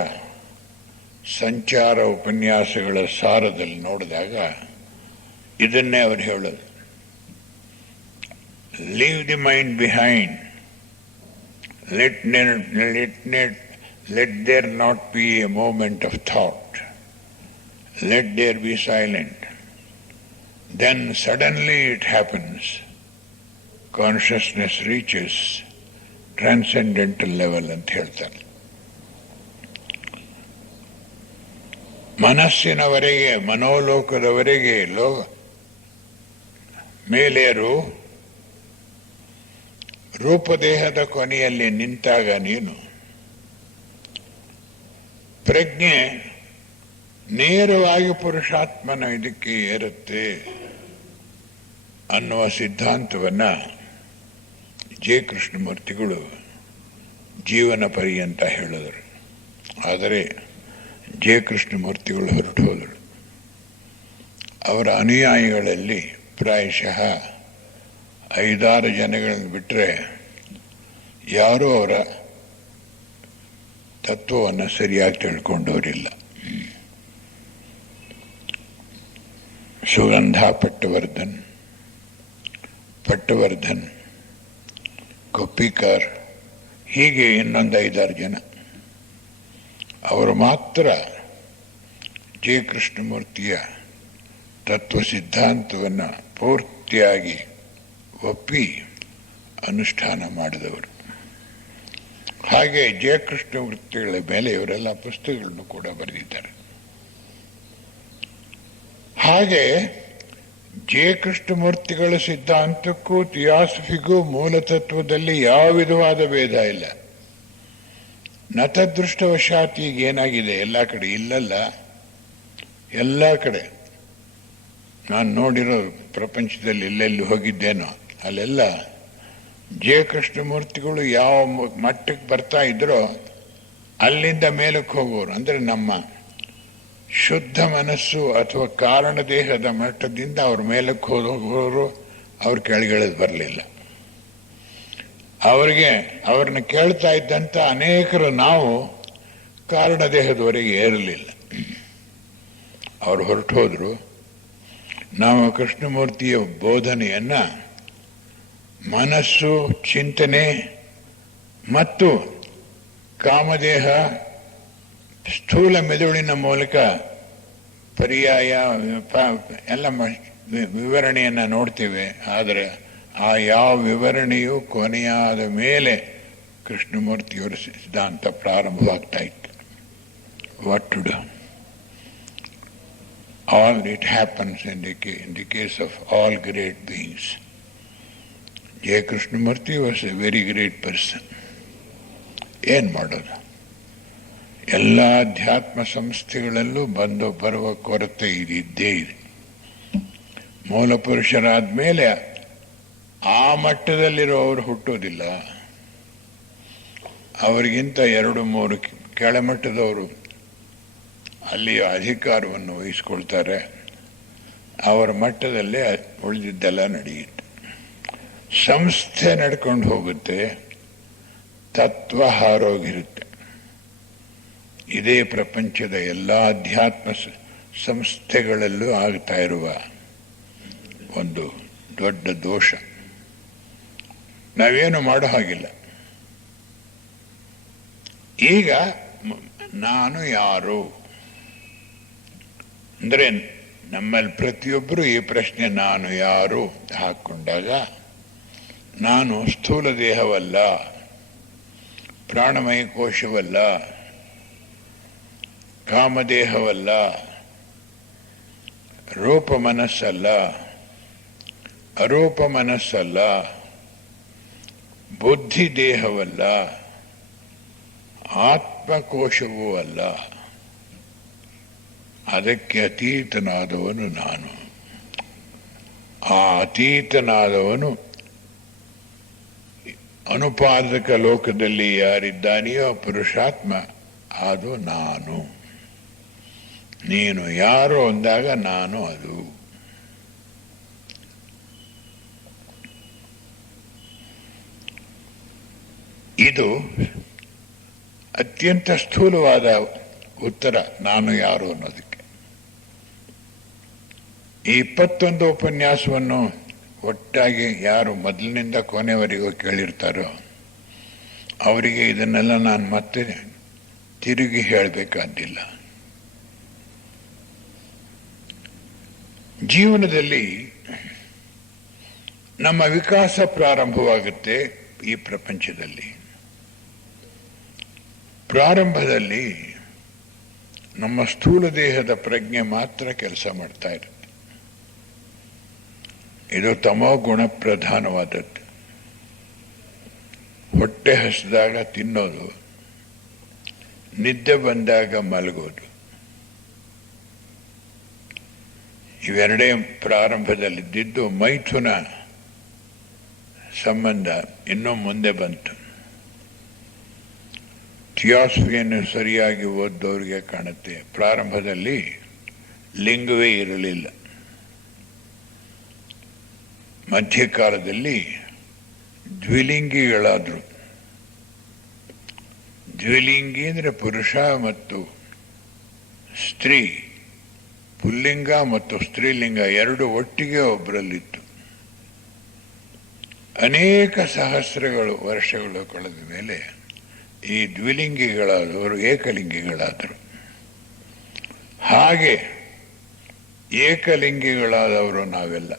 ಸಂಚಾರ ಉಪನ್ಯಾಸಗಳ ಸಾರದಲ್ಲಿ ನೋಡಿದಾಗ ಇದನ್ನೇ ಅವರು ಹೇಳೋದು. Leave the mind behind, let there not be a moment of thought, let there be silent. Then suddenly it happens, consciousness reaches transcendental level ಅಂತ ಹೇಳ್ತಾರೆ. ಮನಸ್ಸಿನವರೆಗೆ, ಮನೋಲೋಕದವರೆಗೆ ಮೇಲೇರು, ರೂಪದೇಹದ ಕೊನೆಯಲ್ಲಿ ನಿಂತಾಗ ನೀನು ಪ್ರಜ್ಞೆ ನೇರವಾಗಿ ಪುರುಷಾತ್ಮನ ಇದಕ್ಕೆ ಏರುತ್ತೆ ಅನ್ನುವ ಸಿದ್ಧಾಂತವನ್ನ ಜೆ ಕೃಷ್ಣಮೂರ್ತಿಗಳು ಜೀವನ ಪರ್ಯಂತ ಹೇಳಿದರು. ಆದರೆ ಜೆ ಕೃಷ್ಣಮೂರ್ತಿಗಳು ಹೊರಟು ಹೋದರು. ಅವರ ಅನುಯಾಯಿಗಳಲ್ಲಿ ಪ್ರಾಯಶಃ 5-6 ಜನಗಳನ್ನು ಬಿಟ್ಟರೆ ಯಾರೂ ಅವರ ತತ್ವವನ್ನು ಸರಿಯಾಗಿ ತಿಳ್ಕೊಂಡವರಿಲ್ಲ. ಸುಗಂಧ ಪಟ್ಟವರ್ಧನ್, ಕೊಪ್ಪಿಕರ್, ಹೀಗೆ ಇನ್ನೊಂದು 5-6 ಜನ. ಅವರು ಮಾತ್ರ ಜೆ ಕೃಷ್ಣಮೂರ್ತಿಯ ತತ್ವ ಸಿದ್ಧಾಂತವನ್ನು ಪೂರ್ತಿಯಾಗಿ ಒಪ್ಪಿ ಅನುಷ್ಠಾನ ಮಾಡಿದವರು. ಹಾಗೆ ಜೆ ಕೃಷ್ಣಮೂರ್ತಿಗಳ ಮೇಲೆ ಇವರೆಲ್ಲ ಪುಸ್ತಕಗಳನ್ನು ಕೂಡ ಬರೆದಿದ್ದಾರೆ. ಹಾಗೆ ಜೆ ಕೃಷ್ಣಮೂರ್ತಿಗಳ ಸಿದ್ಧಾಂತಕ್ಕೂ ಥಿಯಾಸಫಿಗೂ ಮೂಲತತ್ವದಲ್ಲಿ ಯಾವ ವಿಧವಾದ ಭೇದ ಇಲ್ಲ. ನತದೃಷ್ಟವಶಾತ್ ಈಗ ಏನಾಗಿದೆ ಎಲ್ಲ ಕಡೆ, ಇಲ್ಲಲ್ಲ ಎಲ್ಲ ಕಡೆ ನಾನು ನೋಡಿರೋ ಪ್ರಪಂಚದಲ್ಲಿ ಎಲ್ಲೆಲ್ಲಿ ಹೋಗಿದ್ದೇನೋ ಅಲ್ಲೆಲ್ಲ ಜೆ ಕೃಷ್ಣಮೂರ್ತಿಗಳು ಯಾವ ಮಟ್ಟಕ್ಕೆ ಬರ್ತಾ ಇದ್ರೋ ಅಲ್ಲಿಂದ ಮೇಲಕ್ಕೆ ಹೋಗೋರು. ಅಂದರೆ ನಮ್ಮ ಶುದ್ಧ ಮನಸ್ಸು ಅಥವಾ ಕಾರಣ ದೇಹದ ಮಟ್ಟದಿಂದ ಅವ್ರ ಮೇಲಕ್ಕೆ ಹೋಗೋರು, ಅವ್ರ ಕೆಳಗಿಳಿದು ಬರಲಿಲ್ಲ. ಅವ್ರನ್ನ ಕೇಳ್ತಾ ಇದ್ದಂಥ ಅನೇಕರು ನಾವು ಕಾರಣ ದೇಹದವರೆಗೆ ಏರಲಿಲ್ಲ. ಅವ್ರು ಹೊರಟು ಹೋದ್ರು. ನಾವು ಕೃಷ್ಣಮೂರ್ತಿಯ ಬೋಧನೆಯನ್ನ ಮನಸ್ಸು, ಚಿಂತನೆ ಮತ್ತು ಕಾಮದೇಹ, ಸ್ಥೂಲ ಮೆದುಳಿನ ಮೂಲಕ ಪರ್ಯಾಯ ಎಲ್ಲ ವಿವರಣೆಯನ್ನು ನೋಡ್ತೇವೆ. ಆದರೆ ಆ ಯಾವ ವಿವರಣೆಯು ಕೊನೆಯಾದ ಮೇಲೆ ಕೃಷ್ಣಮೂರ್ತಿಯವರ ಸಿದ್ಧಾಂತ ಪ್ರಾರಂಭವಾಗ್ತಾ ಇತ್ತು. What to do? All it happens in the case of all great beings. J. Krishnamurti was a very great person. ಏನು ಮಾಡೋದು? ಎಲ್ಲ ಅಧ್ಯಾತ್ಮ ಸಂಸ್ಥೆಗಳಲ್ಲೂ ಬರುವ ಕೊರತೆ ಇದ್ದೇ ಇದೆ. ಮೂಲ ಪುರುಷರಾದ ಮೇಲೆ ಆ ಮಟ್ಟದಲ್ಲಿರೋರು ಹುಟ್ಟೋದಿಲ್ಲ. ಅವರಿಗಿಂತ 2-3 ಕೆಳಮಟ್ಟದವರು ಅಲ್ಲಿ ಅಧಿಕಾರವನ್ನು ವಹಿಸ್ಕೊಳ್ತಾರೆ. ಅವರ ಮಟ್ಟದಲ್ಲೇ ಉಳಿದಿದ್ದೆಲ್ಲ ನಡೆಯುತ್ತೆ. ಸಂಸ್ಥೆ ನಡ್ಕೊಂಡು ಹೋಗುತ್ತೆ, ತತ್ವ ಹಾರೋಗಿರುತ್ತೆ. ಇದೇ ಪ್ರಪಂಚದ ಎಲ್ಲ ಅಧ್ಯಾತ್ಮ ಸಂಸ್ಥೆಗಳಲ್ಲೂ ಆಗ್ತಾ ಇರುವ ಒಂದು ದೊಡ್ಡ ದೋಷ. ನಾವೇನು ಮಾಡೋ ಹಾಗಿಲ್ಲ. ಈಗ ನಾನು ಯಾರು ಅಂದರೆ ನಮ್ಮಲ್ಲಿ ಪ್ರತಿಯೊಬ್ಬರು ಈ ಪ್ರಶ್ನೆ ನಾನು ಯಾರು ಹಾಕ್ಕೊಂಡಾಗ, ನಾನು ಸ್ಥೂಲ ದೇಹವಲ್ಲ, ಪ್ರಾಣಮಯ ಕೋಶವಲ್ಲ, ಕಾಮದೇಹವಲ್ಲ, ರೂಪ ಮನಸ್ಸಲ್ಲ, ಅರೂಪ ಮನಸ್ಸಲ್ಲ, ಬುದ್ಧಿ ದೇಹವಲ್ಲ, ಆತ್ಮಕೋಶವೂ ಅಲ್ಲ, ಅದಕ್ಕೆ ಅತೀತನಾದವನು ನಾನು. ಆ ಅತೀತನಾದವನು ಅನುಪಾದಕ ಲೋಕದಲ್ಲಿ ಯಾರಿದ್ದಾನೆಯೋ ಪುರುಷಾತ್ಮ, ಅದು ನಾನು. ನೀನು ಯಾರು ಅಂದಾಗ ನಾನು ಅದು. ಇದು ಅತ್ಯಂತ ಸ್ಥೂಲವಾದ ಉತ್ತರ, ನಾನು ಯಾರು ಅನ್ನೋದಕ್ಕೆ. ಈ 21 ಉಪನ್ಯಾಸವನ್ನು ಒಟ್ಟಾಗಿ ಯಾರು ಮೊದಲಿನಿಂದ ಕೊನೆವರೆಗೂ ಕೇಳಿರ್ತಾರೋ ಅವರಿಗೆ ಇದನ್ನೆಲ್ಲ ನಾನು ಮತ್ತೆ ತಿರುಗಿ ಹೇಳಬೇಕಾದ್ದಿಲ್ಲ. ಜೀವನದಲ್ಲಿ ನಮ್ಮ ವಿಕಾಸ ಪ್ರಾರಂಭವಾಗುತ್ತೆ. ಈ ಪ್ರಪಂಚದಲ್ಲಿ ಪ್ರಾರಂಭದಲ್ಲಿ ನಮ್ಮ ಸ್ಥೂಲ ದೇಹದ ಪ್ರಜ್ಞೆ ಮಾತ್ರ ಕೆಲಸ ಮಾಡ್ತಾ ಇರುತ್ತೆ. ಇದು ತಮೋ ಗುಣ ಪ್ರಧಾನವಾದದ್ದು. ಹೊಟ್ಟೆ ಹಸಿದಾಗ ತಿನ್ನೋದು, ನಿದ್ದೆ ಬಂದಾಗ ಮಲಗೋದು. ಇವೆರಡೇ ಪ್ರಾರಂಭದಲ್ಲಿದ್ದಿದ್ದು. ಮೈಥುನ ಸಂಬಂಧ ಇನ್ನೂ ಮುಂದೆ ಬಂತು. ಥಿಯಾಸಫಿಯನ್ನು ಸರಿಯಾಗಿ ಓದ್ದವರಿಗೆ ಕಾಣುತ್ತೆ, ಪ್ರಾರಂಭದಲ್ಲಿ ಲಿಂಗವೇ ಇರಲಿಲ್ಲ. ಮಧ್ಯಕಾಲದಲ್ಲಿ ದ್ವಿಲಿಂಗಿಗಳಾದರು. ದ್ವಿಲಿಂಗಿ ಅಂದರೆ ಪುರುಷ ಮತ್ತು ಸ್ತ್ರೀ, ಪುಲ್ಲಿಂಗ ಮತ್ತು ಸ್ತ್ರೀಲಿಂಗ ಎರಡು ಒಟ್ಟಿಗೆ ಒಬ್ಬರಲ್ಲಿತ್ತು. ಅನೇಕ ಸಹಸ್ರಗಳು ವರ್ಷಗಳು ಕಳೆದ ಮೇಲೆ ಈ ದ್ವಿಲಿಂಗಿಗಳಾದವರು ಏಕಲಿಂಗಿಗಳಾದರು. ಹಾಗೆ ಏಕಲಿಂಗಿಗಳಾದವರು ನಾವೆಲ್ಲ,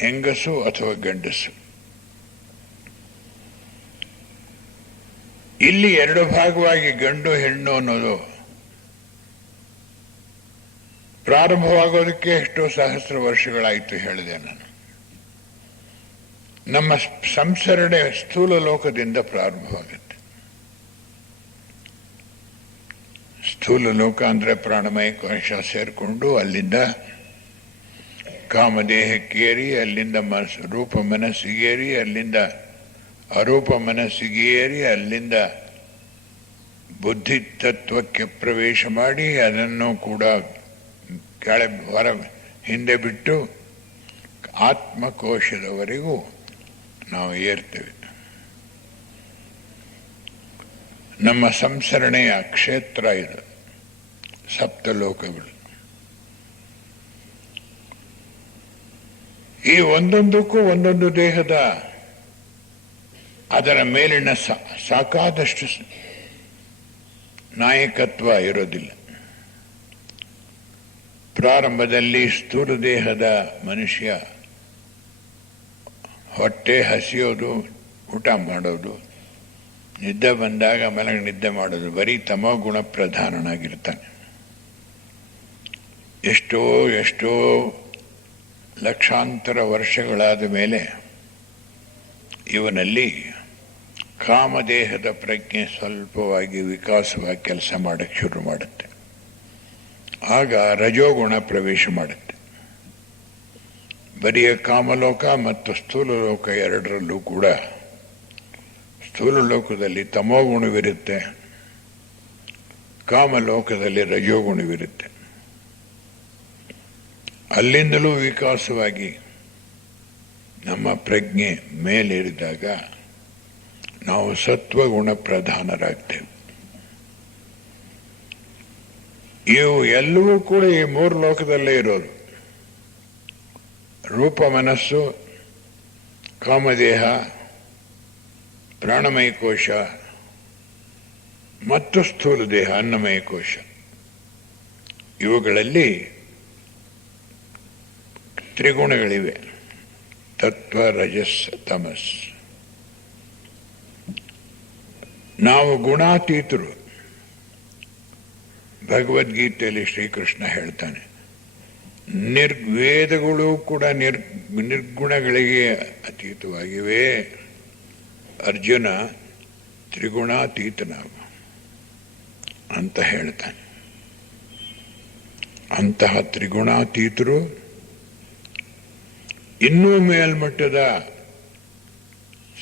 ಹೆಂಗಸು ಅಥವಾ ಗಂಡಸು. ಇಲ್ಲಿ ಎರಡು ಭಾಗವಾಗಿ ಗಂಡು ಹೆಣ್ಣು ಅನ್ನೋದು ಪ್ರಾರಂಭವಾಗೋದಕ್ಕೆ ಎಷ್ಟೋ ಸಹಸ್ರ ವರ್ಷಗಳಾಯಿತು ಹೇಳಿದೆ ನಾನು. ನಮ್ಮ ಸಂಸರಣೆ ಸ್ಥೂಲ ಲೋಕದಿಂದ ಪ್ರಾರಂಭವಾಗುತ್ತೆ. ಸ್ಥೂಲ ಲೋಕ ಅಂದರೆ ಪ್ರಾಣಮಯ ಕೋಶ ಸೇರಿಕೊಂಡು ಅಲ್ಲಿಂದ ಕಾಮದೇಹಕ್ಕೇರಿ, ಅಲ್ಲಿಂದ ರೂಪ ಮನಸ್ಸಿಗೇರಿ, ಅಲ್ಲಿಂದ ಅರೂಪ ಮನಸ್ಸಿಗೇರಿ, ಅಲ್ಲಿಂದ ಬುದ್ಧಿ ತತ್ವಕ್ಕೆ ಪ್ರವೇಶ ಮಾಡಿ ಅದನ್ನು ಕೂಡ ಹೊರ ಹಿಂದೆ ಬಿಟ್ಟು ಆತ್ಮಕೋಶದವರೆಗೂ ನಾವು ಏರ್ತೇವೆ. ನಮ್ಮ ಸಂಸರಣೆಯ ಕ್ಷೇತ್ರ ಇದು ಸಪ್ತಲೋಕಗಳು. ಈ ಒಂದೊಂದಕ್ಕೂ ಒಂದೊಂದು ದೇಹದ ಅದರ ಮೇಲಿನ ಸಾಕಾದಷ್ಟು ನಾಯಕತ್ವ ಇರೋದಿಲ್ಲ. ಪ್ರಾರಂಭದಲ್ಲಿ ಸ್ಥೂಲ ದೇಹದ ಮನುಷ್ಯ ಹೊಟ್ಟೆ ಹಸಿಯೋದು, ಊಟ ಮಾಡೋದು, ನಿದ್ದೆ ಬಂದಾಗ ಮಲಗಿ ನಿದ್ದೆ ಮಾಡೋದು, ಬರೀ ತಮೋಗುಣ ಪ್ರಧಾನನಾಗಿರ್ತಾನೆ. ಎಷ್ಟೋ ಎಷ್ಟೋ ಲಕ್ಷಾಂತರ ವರ್ಷಗಳಾದ ಮೇಲೆ ಇವನಲ್ಲಿ ಕಾಮದೇಹದ ಪ್ರಜ್ಞೆ ಸ್ವಲ್ಪವಾಗಿ ವಿಕಾಸವಾಗಿ ಕೆಲಸ ಮಾಡಕ್ಕೆ ಶುರು ಮಾಡುತ್ತೆ. ಆಗ ರಜೋಗುಣ ಪ್ರವೇಶ ಮಾಡುತ್ತೆ. ಬರಿಯ ಕಾಮಲೋಕ ಮತ್ತು ಸ್ಥೂಲ ಲೋಕ ಎರಡರಲ್ಲೂ ಕೂಡ ಸ್ಥೂಲ ಲೋಕದಲ್ಲಿ ತಮೋಗುಣವಿರುತ್ತೆ, ಕಾಮಲೋಕದಲ್ಲಿ ರಜೋಗುಣವಿರುತ್ತೆ. ಅಲ್ಲಿಂದಲೂ ವಿಕಾಸವಾಗಿ ನಮ್ಮ ಪ್ರಜ್ಞೆ ಮೇಲೇರಿದಾಗ ನಾವು ಸತ್ವಗುಣ ಪ್ರಧಾನರಾಗ್ತೇವೆ. ಇವು ಎಲ್ಲವೂ ಕೂಡ ಈ ಮೂರು ಲೋಕದಲ್ಲೇ ಇರೋದು. ರೂಪ ಮನಸ್ಸು, ಕಾಮದೇಹ, ಪ್ರಾಣಮಯ ಕೋಶ ಮತ್ತು ಸ್ಥೂಲ ದೇಹ ಅನ್ನಮಯ ಕೋಶ. ಇವುಗಳಲ್ಲಿ ತ್ರಿಗುಣಗಳಿವೆ, ತತ್ವ, ರಜಸ್, ತಮಸ್. ನಾವು ಗುಣಾತೀತರು. ಭಗವದ್ಗೀತೆಯಲ್ಲಿ ಶ್ರೀಕೃಷ್ಣ ಹೇಳ್ತಾನೆ, ವೇದಗಳು ಕೂಡ ನಿರ್ಗುಣಗಳಿಗೆ ಅತೀತವಾಗಿವೆ. ಅರ್ಜುನ ತ್ರಿಗುಣಾತೀತನಾಗು ಅಂತ ಹೇಳ್ತಾನೆ. ಅಂತಹ ತ್ರಿಗುಣಾತೀತರು ಇನ್ನೂ ಮೇಲ್ಮಟ್ಟದ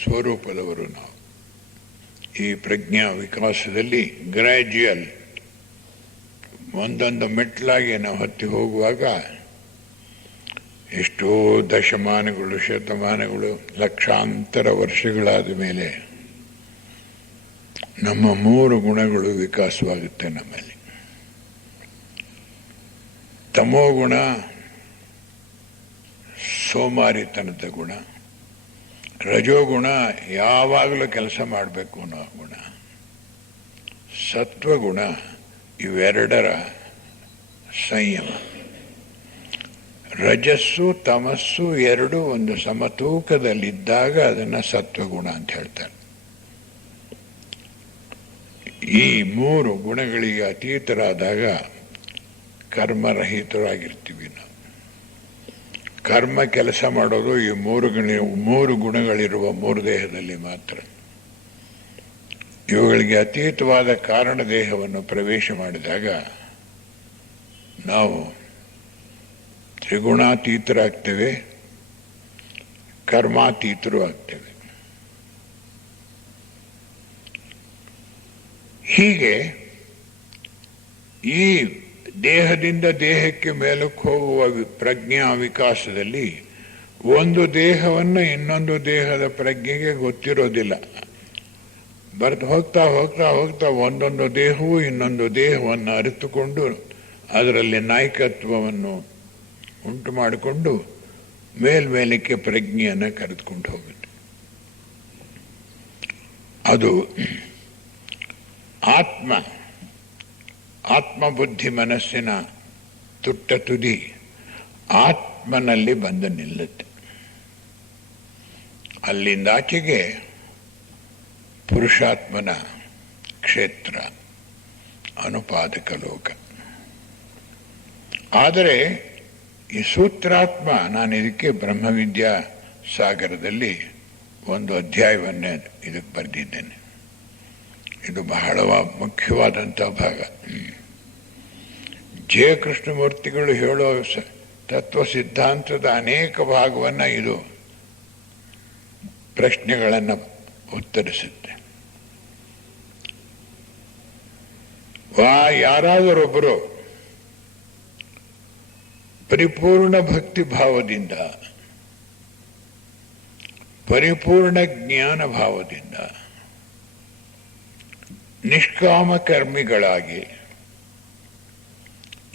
ಸ್ವರೂಪದವರು ನಾವು. ಈ ಪ್ರಜ್ಞಾ ವಿಕಾಸದಲ್ಲಿ ಗ್ರ್ಯಾಜುಯಲ್ ಒಂದೊಂದು ಮೆಟ್ಲಾಗಿ ನಾವು ಹತ್ತಿ ಹೋಗುವಾಗ ಎಷ್ಟೋ ದಶಮಾನಗಳು, ಶತಮಾನಗಳು, ಲಕ್ಷಾಂತರ ವರ್ಷಗಳಾದ ಮೇಲೆ ನಮ್ಮ ಮೂರು ಗುಣಗಳು ವಿಕಾಸವಾಗುತ್ತೆ ನಮ್ಮಲ್ಲಿ. ತಮೋಗುಣ ಸೋಮಾರಿತನದ ಗುಣ, ರಜೋಗುಣ ಯಾವಾಗಲೂ ಕೆಲಸ ಮಾಡಬೇಕು ಅನ್ನೋ ಗುಣ, ಸತ್ವಗುಣ ಇವೆರಡರ ಸಂಯಮ. ರಜಸ್ಸು ತಮಸ್ಸು ಎರಡೂ ಒಂದು ಸಮತೂಕದಲ್ಲಿದ್ದಾಗ ಅದನ್ನು ಸತ್ವಗುಣ ಅಂತ ಹೇಳ್ತಾರೆ. ಈ ಮೂರು ಗುಣಗಳಿಗೆ ಅತೀತರಾದಾಗ ಕರ್ಮರಹಿತರಾಗಿರ್ತೀವಿ ನಾವು. ಕರ್ಮ ಕೆಲಸ ಮಾಡೋದು ಈ ಮೂರು ಗುಣಗಳಿರುವ ಮೂರು ದೇಹದಲ್ಲಿ ಮಾತ್ರ. ಇವುಗಳಿಗೆ ಅತೀತವಾದ ಕಾರಣ ದೇಹವನ್ನು ಪ್ರವೇಶ ಮಾಡಿದಾಗ ನಾವು ತ್ರಿಗುಣಾತೀತರಾಗ್ತೇವೆ, ಕರ್ಮಾತೀತರು ಆಗ್ತೇವೆ. ಹೀಗೆ ಈ ದೇಹದಿಂದ ದೇಹಕ್ಕೆ ಮೇಲಕ್ಕೆ ಹೋಗುವ ಪ್ರಜ್ಞಾ ವಿಕಾಸದಲ್ಲಿ ಒಂದು ದೇಹವನ್ನು ಇನ್ನೊಂದು ದೇಹದ ಪ್ರಜ್ಞೆಗೆ ಗೊತ್ತಿರೋದಿಲ್ಲ. ಹೋಗ್ತಾ ಹೋಗ್ತಾ ಹೋಗ್ತಾ ಒಂದೊಂದು ದೇಹವು ಇನ್ನೊಂದು ದೇಹವನ್ನು ಅರಿತುಕೊಂಡು ಅದರಲ್ಲಿ ನಾಯಕತ್ವವನ್ನು ಉಂಟು ಮಾಡಿಕೊಂಡು ಮೇಲ್ಮೇಲಕ್ಕೆ ಪ್ರಜ್ಞೆಯನ್ನು ಕರೆದುಕೊಂಡು ಹೋಗುತ್ತೆ. ಅದು ಆತ್ಮಬುದ್ಧಿ ಮನಸ್ಸಿನ ತುಟ್ಟ ತುದಿ ಆತ್ಮನಲ್ಲಿ ಬಂದು ನಿಲ್ಲುತ್ತೆ. ಅಲ್ಲಿಂದಾಚೆಗೆ ಪುರುಷಾತ್ಮನ ಕ್ಷೇತ್ರ, ಅನುಪಾದಕ ಲೋಕ. ಆದರೆ ಈ ಸೂತ್ರಾತ್ಮ, ನಾನು ಇದಕ್ಕೆ ಬ್ರಹ್ಮವಿದ್ಯಾ ಸಾಗರದಲ್ಲಿ ಒಂದು ಅಧ್ಯಾಯವನ್ನೇ ಇದಕ್ಕೆ ಬರೆದಿದ್ದೇನೆ. ಇದು ಬಹಳ ಮುಖ್ಯವಾದಂಥ ಭಾಗ. ಜೆ ಕೃಷ್ಣಮೂರ್ತಿಗಳು ಹೇಳೋ ತತ್ವ ಸಿದ್ಧಾಂತದ ಅನೇಕ ಭಾಗವನ್ನು ಇದು ಪ್ರಶ್ನೆಗಳನ್ನು ಉತ್ತರಿಸುತ್ತೆ. ಯಾರಾದರೊಬ್ಬರು ಪರಿಪೂರ್ಣ ಭಕ್ತಿ ಭಾವದಿಂದ, ಪರಿಪೂರ್ಣ ಜ್ಞಾನ ಭಾವದಿಂದ ನಿಷ್ಕಾಮ ಕರ್ಮಿಗಳಾಗಿ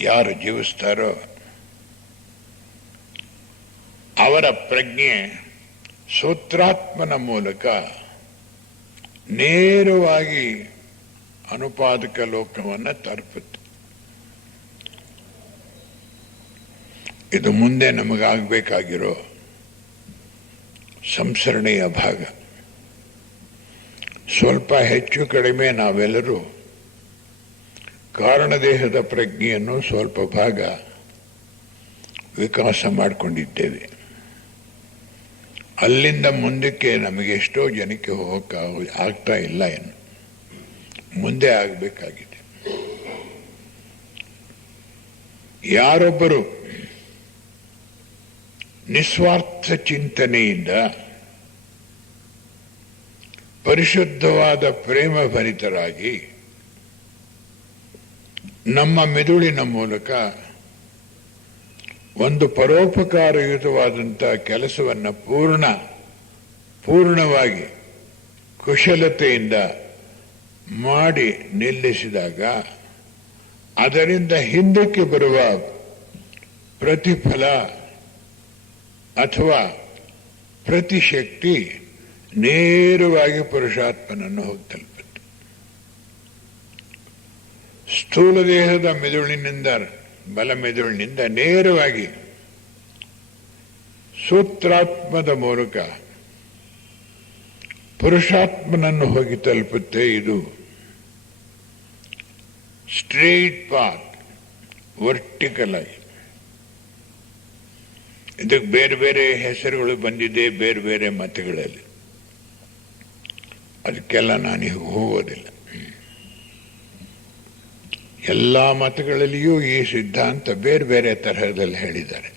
ಯಾರು ಜೀವಿಸ್ತಾರೋ ಅವರ ಪ್ರಜ್ಞೆ ಸೂತ್ರಾತ್ಮನ ಮೂಲಕ ನೇರವಾಗಿ ಅನುಪಾದಕ ಲೋಕವನ್ನು ತಲುಪುತ್ತೆ. ಇದು ಮುಂದೆ ನಮಗಾಗಬೇಕಾಗಿರೋ ಸಂಸರಣೆಯ ಭಾಗ. ಸ್ವಲ್ಪ ಹೆಚ್ಚು ಕಡಿಮೆ ನಾವೆಲ್ಲರೂ ಕಾರಣದೇಹದ ಪ್ರಜ್ಞೆಯನ್ನು ಸ್ವಲ್ಪ ಭಾಗ ವಿಕಾಸ ಮಾಡಿಕೊಂಡಿದ್ದೇವೆ. ಅಲ್ಲಿಂದ ಮುಂದಕ್ಕೆ ನಮಗೆ ಎಷ್ಟೋ ಜನಕ್ಕೆ ಹೋಗಕ್ಕೆ ಆಗ್ತಾ ಇಲ್ಲ, ಏನು ಮುಂದೆ ಆಗಬೇಕಾಗಿದೆ. ಯಾರೊಬ್ಬರು ನಿಸ್ವಾರ್ಥ ಚಿಂತನೆಯಿಂದ ಪರಿಶುದ್ಧವಾದ ಪ್ರೇಮ ಭರಿತರಾಗಿ ನಮ್ಮ ಮೆದುಳಿನ ಮೂಲಕ ಒಂದು ಪರೋಪಕಾರಯುತವಾದಂಥ ಕೆಲಸವನ್ನು ಪೂರ್ಣವಾಗಿ ಕುಶಲತೆಯಿಂದ ಮಾಡಿ ನಿಲ್ಲಿಸಿದಾಗ ಅದರಿಂದ ಹಿಂದಕ್ಕೆ ಬರುವ ಪ್ರತಿಫಲ ಅಥವಾ ಪ್ರತಿಶಕ್ತಿ ನೇರವಾಗಿ ಪುರುಷಾತ್ಮನನ್ನು ಹೋಗಿ ತಲುಪುತ್ತೆ. ಸ್ಥೂಲ ದೇಹದ ಮೆದುಳಿನಿಂದ, ಬಲ ಮೆದುಳಿನಿಂದ ನೇರವಾಗಿ ಸೂತ್ರಾತ್ಮದ ಮೂಲಕ ಪುರುಷಾತ್ಮನನ್ನು ಹೋಗಿ ತಲುಪುತ್ತೆ. ಇದು ಸ್ಟ್ರೇಟ್ ಪಾತ್, ವರ್ಟಿಕಲ್ ಆಗಿ. ಇದಕ್ಕೆ ಬೇರೆ ಬೇರೆ ಹೆಸರುಗಳು ಬಂದಿದೆ ಬೇರೆ ಬೇರೆ ಮತಗಳಲ್ಲಿ. ಅದಕ್ಕೆಲ್ಲ ನಾನೀಗ ಹೋಗೋದಿಲ್ಲ. ಎಲ್ಲ ಮತಗಳಲ್ಲಿಯೂ ಈ ಸಿದ್ಧಾಂತ ಬೇರೆ ಬೇರೆ ತರಹದಲ್ಲಿ ಹೇಳಿದ್ದಾರೆ.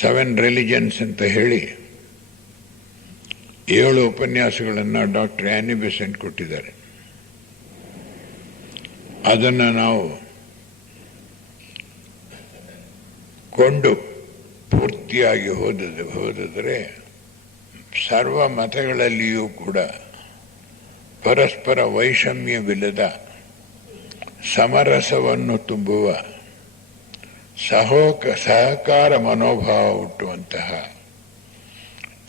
7 ರಿಲಿಜನ್ಸ್ ಅಂತ ಹೇಳಿ 7 ಉಪನ್ಯಾಸಗಳನ್ನು ಡಾಕ್ಟರ್ ಆನಿ ಬೆಸೆಂಟ್ ಕೊಟ್ಟಿದ್ದಾರೆ. ಅದನ್ನು ನಾವು ಕೊಂಡು ಪೂರ್ತಿಯಾಗಿ ಹೋದಿದ್ರೆ ಸರ್ವ ಮತಗಳಲ್ಲಿಯೂ ಕೂಡ ಪರಸ್ಪರ ವೈಷಮ್ಯವಿಲ್ಲದ ಸಮರಸವನ್ನು ತುಂಬುವ ಸಹಕಾರ ಮನೋಭಾವ ಹುಟ್ಟುವಂತಹ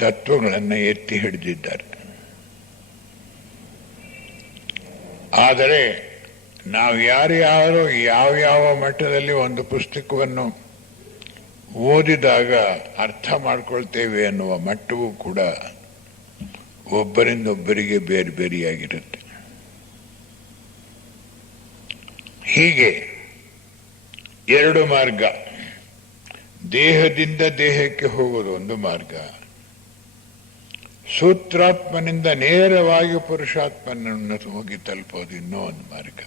ತತ್ವಗಳನ್ನು ಎತ್ತಿ ಹಿಡಿದಿದ್ದಾರೆ. ಆದರೆ ನಾವು ಯಾರ್ಯಾರು ಯಾವ್ಯಾವ ಮಟ್ಟದಲ್ಲಿ ಒಂದು ಪುಸ್ತಕವನ್ನು ಓದಿದಾಗ ಅರ್ಥ ಮಾಡ್ಕೊಳ್ತೇವೆ ಅನ್ನುವ ಮಟ್ಟವೂ ಕೂಡ ಒಬ್ಬರಿಂದೊಬ್ಬರಿಗೆ ಬೇರೆ ಬೇರೆಯಾಗಿರುತ್ತೆ. ಹೀಗೆ 2 ಮಾರ್ಗ. ದೇಹದಿಂದ ದೇಹಕ್ಕೆ ಹೋಗೋದು ಒಂದು ಮಾರ್ಗ, ಸೂತ್ರಾತ್ಮನಿಂದ ನೇರವಾಗಿ ಪುರುಷಾತ್ಮನನ್ನು ಹೋಗಿ ತಲುಪೋದು ಇನ್ನೂ ಒಂದು ಮಾರ್ಗ.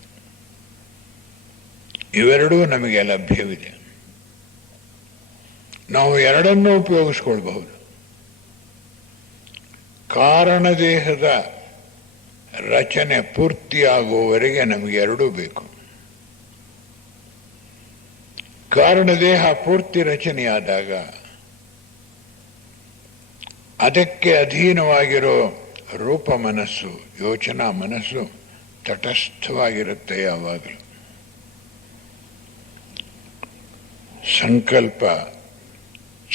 ಇವೆರಡೂ ನಮಗೆ ಲಭ್ಯವಿದೆ. ನಾವು ಎರಡನ್ನೂ ಉಪಯೋಗಿಸ್ಕೊಳ್ಬಹುದು. ಕಾರಣದೇಹದ ರಚನೆ ಪೂರ್ತಿಯಾಗುವವರೆಗೆ ನಮಗೆ ಎರಡೂ ಬೇಕು. ಕಾರಣದೇಹ ಪೂರ್ತಿ ರಚನೆಯಾದಾಗ ಅದಕ್ಕೆ ಅಧೀನವಾಗಿರೋ ರೂಪ ಮನಸ್ಸು, ಯೋಚನಾ ಮನಸ್ಸು ತಟಸ್ಥವಾಗಿರುತ್ತೆ. ಯಾವಾಗಲೂ ಸಂಕಲ್ಪ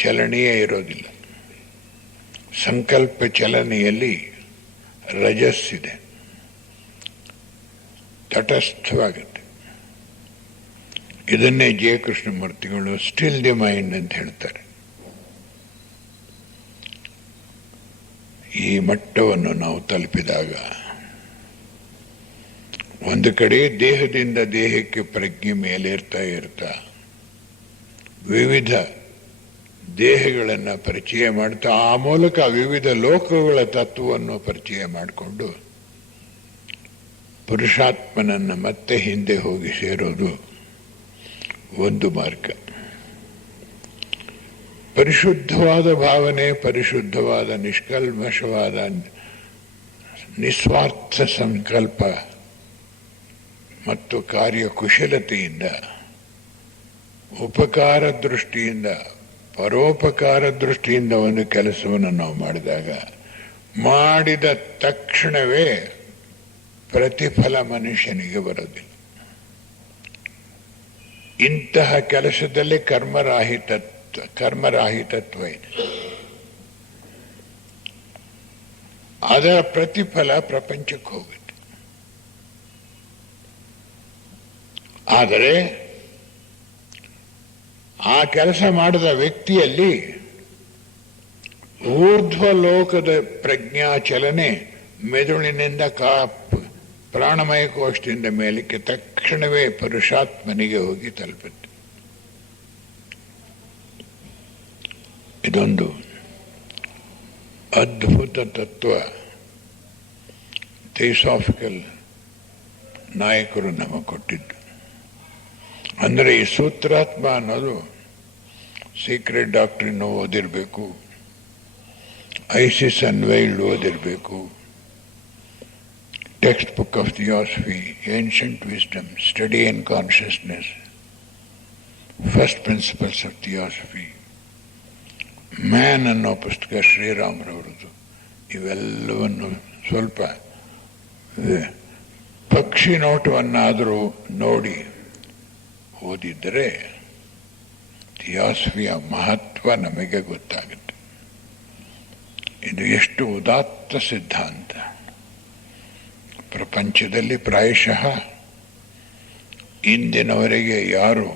ಚಲನೆಯೇ ಇರೋದಿಲ್ಲ. ಸಂಕಲ್ಪ ಚಲನೆಯಲ್ಲಿ ರಜಸ್ಸಿದೆ, ತಟಸ್ಥವಾಗುತ್ತೆ. ಇದನ್ನೇ ಜೆ ಕೃಷ್ಣಮೂರ್ತಿಗಳು ಸ್ಟಿಲ್ ದಿ ಮೈಂಡ್ ಅಂತ ಹೇಳ್ತಾರೆ. ಈ ಮಟ್ಟವನ್ನು ನಾವು ತಲುಪಿದಾಗ ಒಂದು ಕಡೆ ದೇಹದಿಂದ ದೇಹಕ್ಕೆ ಪ್ರಜ್ಞೆ ಮೇಲೇರ್ತಾ ಇರ್ತಾ ವಿವಿಧ ದೇಹಗಳನ್ನು ಪರಿಚಯ ಮಾಡ್ತಾ ಆ ಮೂಲಕ ವಿವಿಧ ಲೋಕಗಳ ತತ್ವವನ್ನು ಪರಿಚಯ ಮಾಡಿಕೊಂಡು ಪುರುಷಾತ್ಮನನ್ನು ಮತ್ತೆ ಹಿಂದೆ ಹೋಗಿ ಸೇರೋದು ಒಂದು ಮಾರ್ಗ. ಪರಿಶುದ್ಧವಾದ ಭಾವನೆ, ಪರಿಶುದ್ಧವಾದ ನಿಷ್ಕಲ್ಮಶವಾದ ನಿಸ್ವಾರ್ಥ ಸಂಕಲ್ಪ ಮತ್ತು ಕಾರ್ಯಕುಶಲತೆಯಿಂದ ಉಪಕಾರ ದೃಷ್ಟಿಯಿಂದ, ಪರೋಪಕಾರ ದೃಷ್ಟಿಯಿಂದ ಒಂದು ಕೆಲಸವನ್ನು ನಾವು ಮಾಡಿದಾಗ ಮಾಡಿದ ತಕ್ಷಣವೇ ಪ್ರತಿಫಲ ಮನುಷ್ಯನಿಗೆ ಬರೋದಿಲ್ಲ. ಇಂತಹ ಕೆಲಸದಲ್ಲಿ ಕರ್ಮರಾಹಿತತ್ವ ಇದೆ. ಅದರ ಪ್ರತಿಫಲ ಪ್ರಪಂಚಕ್ಕೆ ಹೋಗುತ್ತೆ. ಆದರೆ ಆ ಕೆಲಸ ಮಾಡಿದ ವ್ಯಕ್ತಿಯಲ್ಲಿ ಊರ್ಧ್ವ ಲೋಕದ ಪ್ರಜ್ಞಾಚಲನೆ ಮೆದುಳಿನಿಂದ ಪ್ರಾಣಮಯ ಕೋಶದಿಂದ ಮೇಲಕ್ಕೆ ತಕ್ಷಣವೇ ಪುರುಷಾತ್ಮನಿಗೆ ಹೋಗಿ ತಲುಪುತ್ತೆ. ಇದೊಂದು ಅದ್ಭುತ ತತ್ವ ಥಿಯೋಸಾಫಿಕಲ್ ನಾಯಕರು ನಮಗೆ ಕೊಟ್ಟಿದ್ದು. ಅಂದರೆ ಈ ಸೂತ್ರಾತ್ಮ ಅನ್ನೋದು ಸೀಕ್ರೆಟ್ ಡಾಕ್ಟ್ರಿನ್ ಓದಿರಬೇಕು, ಐಸಿಸ್ ಅನ್ವೈಲ್ಡ್ ಓದಿರಬೇಕು, text book of theosophy, ancient wisdom, study in consciousness, first principles of theosophy, man ಅನ್ನೋ ಪುಸ್ತಕ ಶ್ರೀರಾಮ್ರವರದು. ಇವೆಲ್ಲವನ್ನು ಸ್ವಲ್ಪ ಪಕ್ಷಿ ನೋಟವನ್ನಾದರೂ ನೋಡಿ ಓದಿದರೆ ಥಿಯಾಸಫಿಯ ಮಹತ್ವ ನಮಗೆ ಗೊತ್ತಾಗುತ್ತೆ. ಇದು ಎಷ್ಟು ಉದಾತ್ತ ಸಿದ್ಧಾಂತ. ಪ್ರಪಂಚದಲ್ಲಿ ಪ್ರಾಯಶಃ ಇಂದಿನವರೆಗೆ ಯಾರು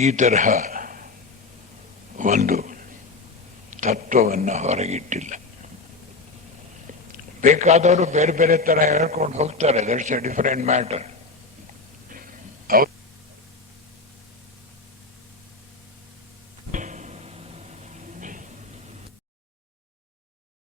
ಈ ತರಹ ಒಂದು ತತ್ವವನ್ನು ಹೊರಗಿಟ್ಟಿಲ್ಲ. ಬೇಕಾದವರು ಬೇರೆ ಬೇರೆ ತರ ಹೇಳ್ಕೊಂಡು ಹೋಗ್ತಾರೆ. That's A different matter.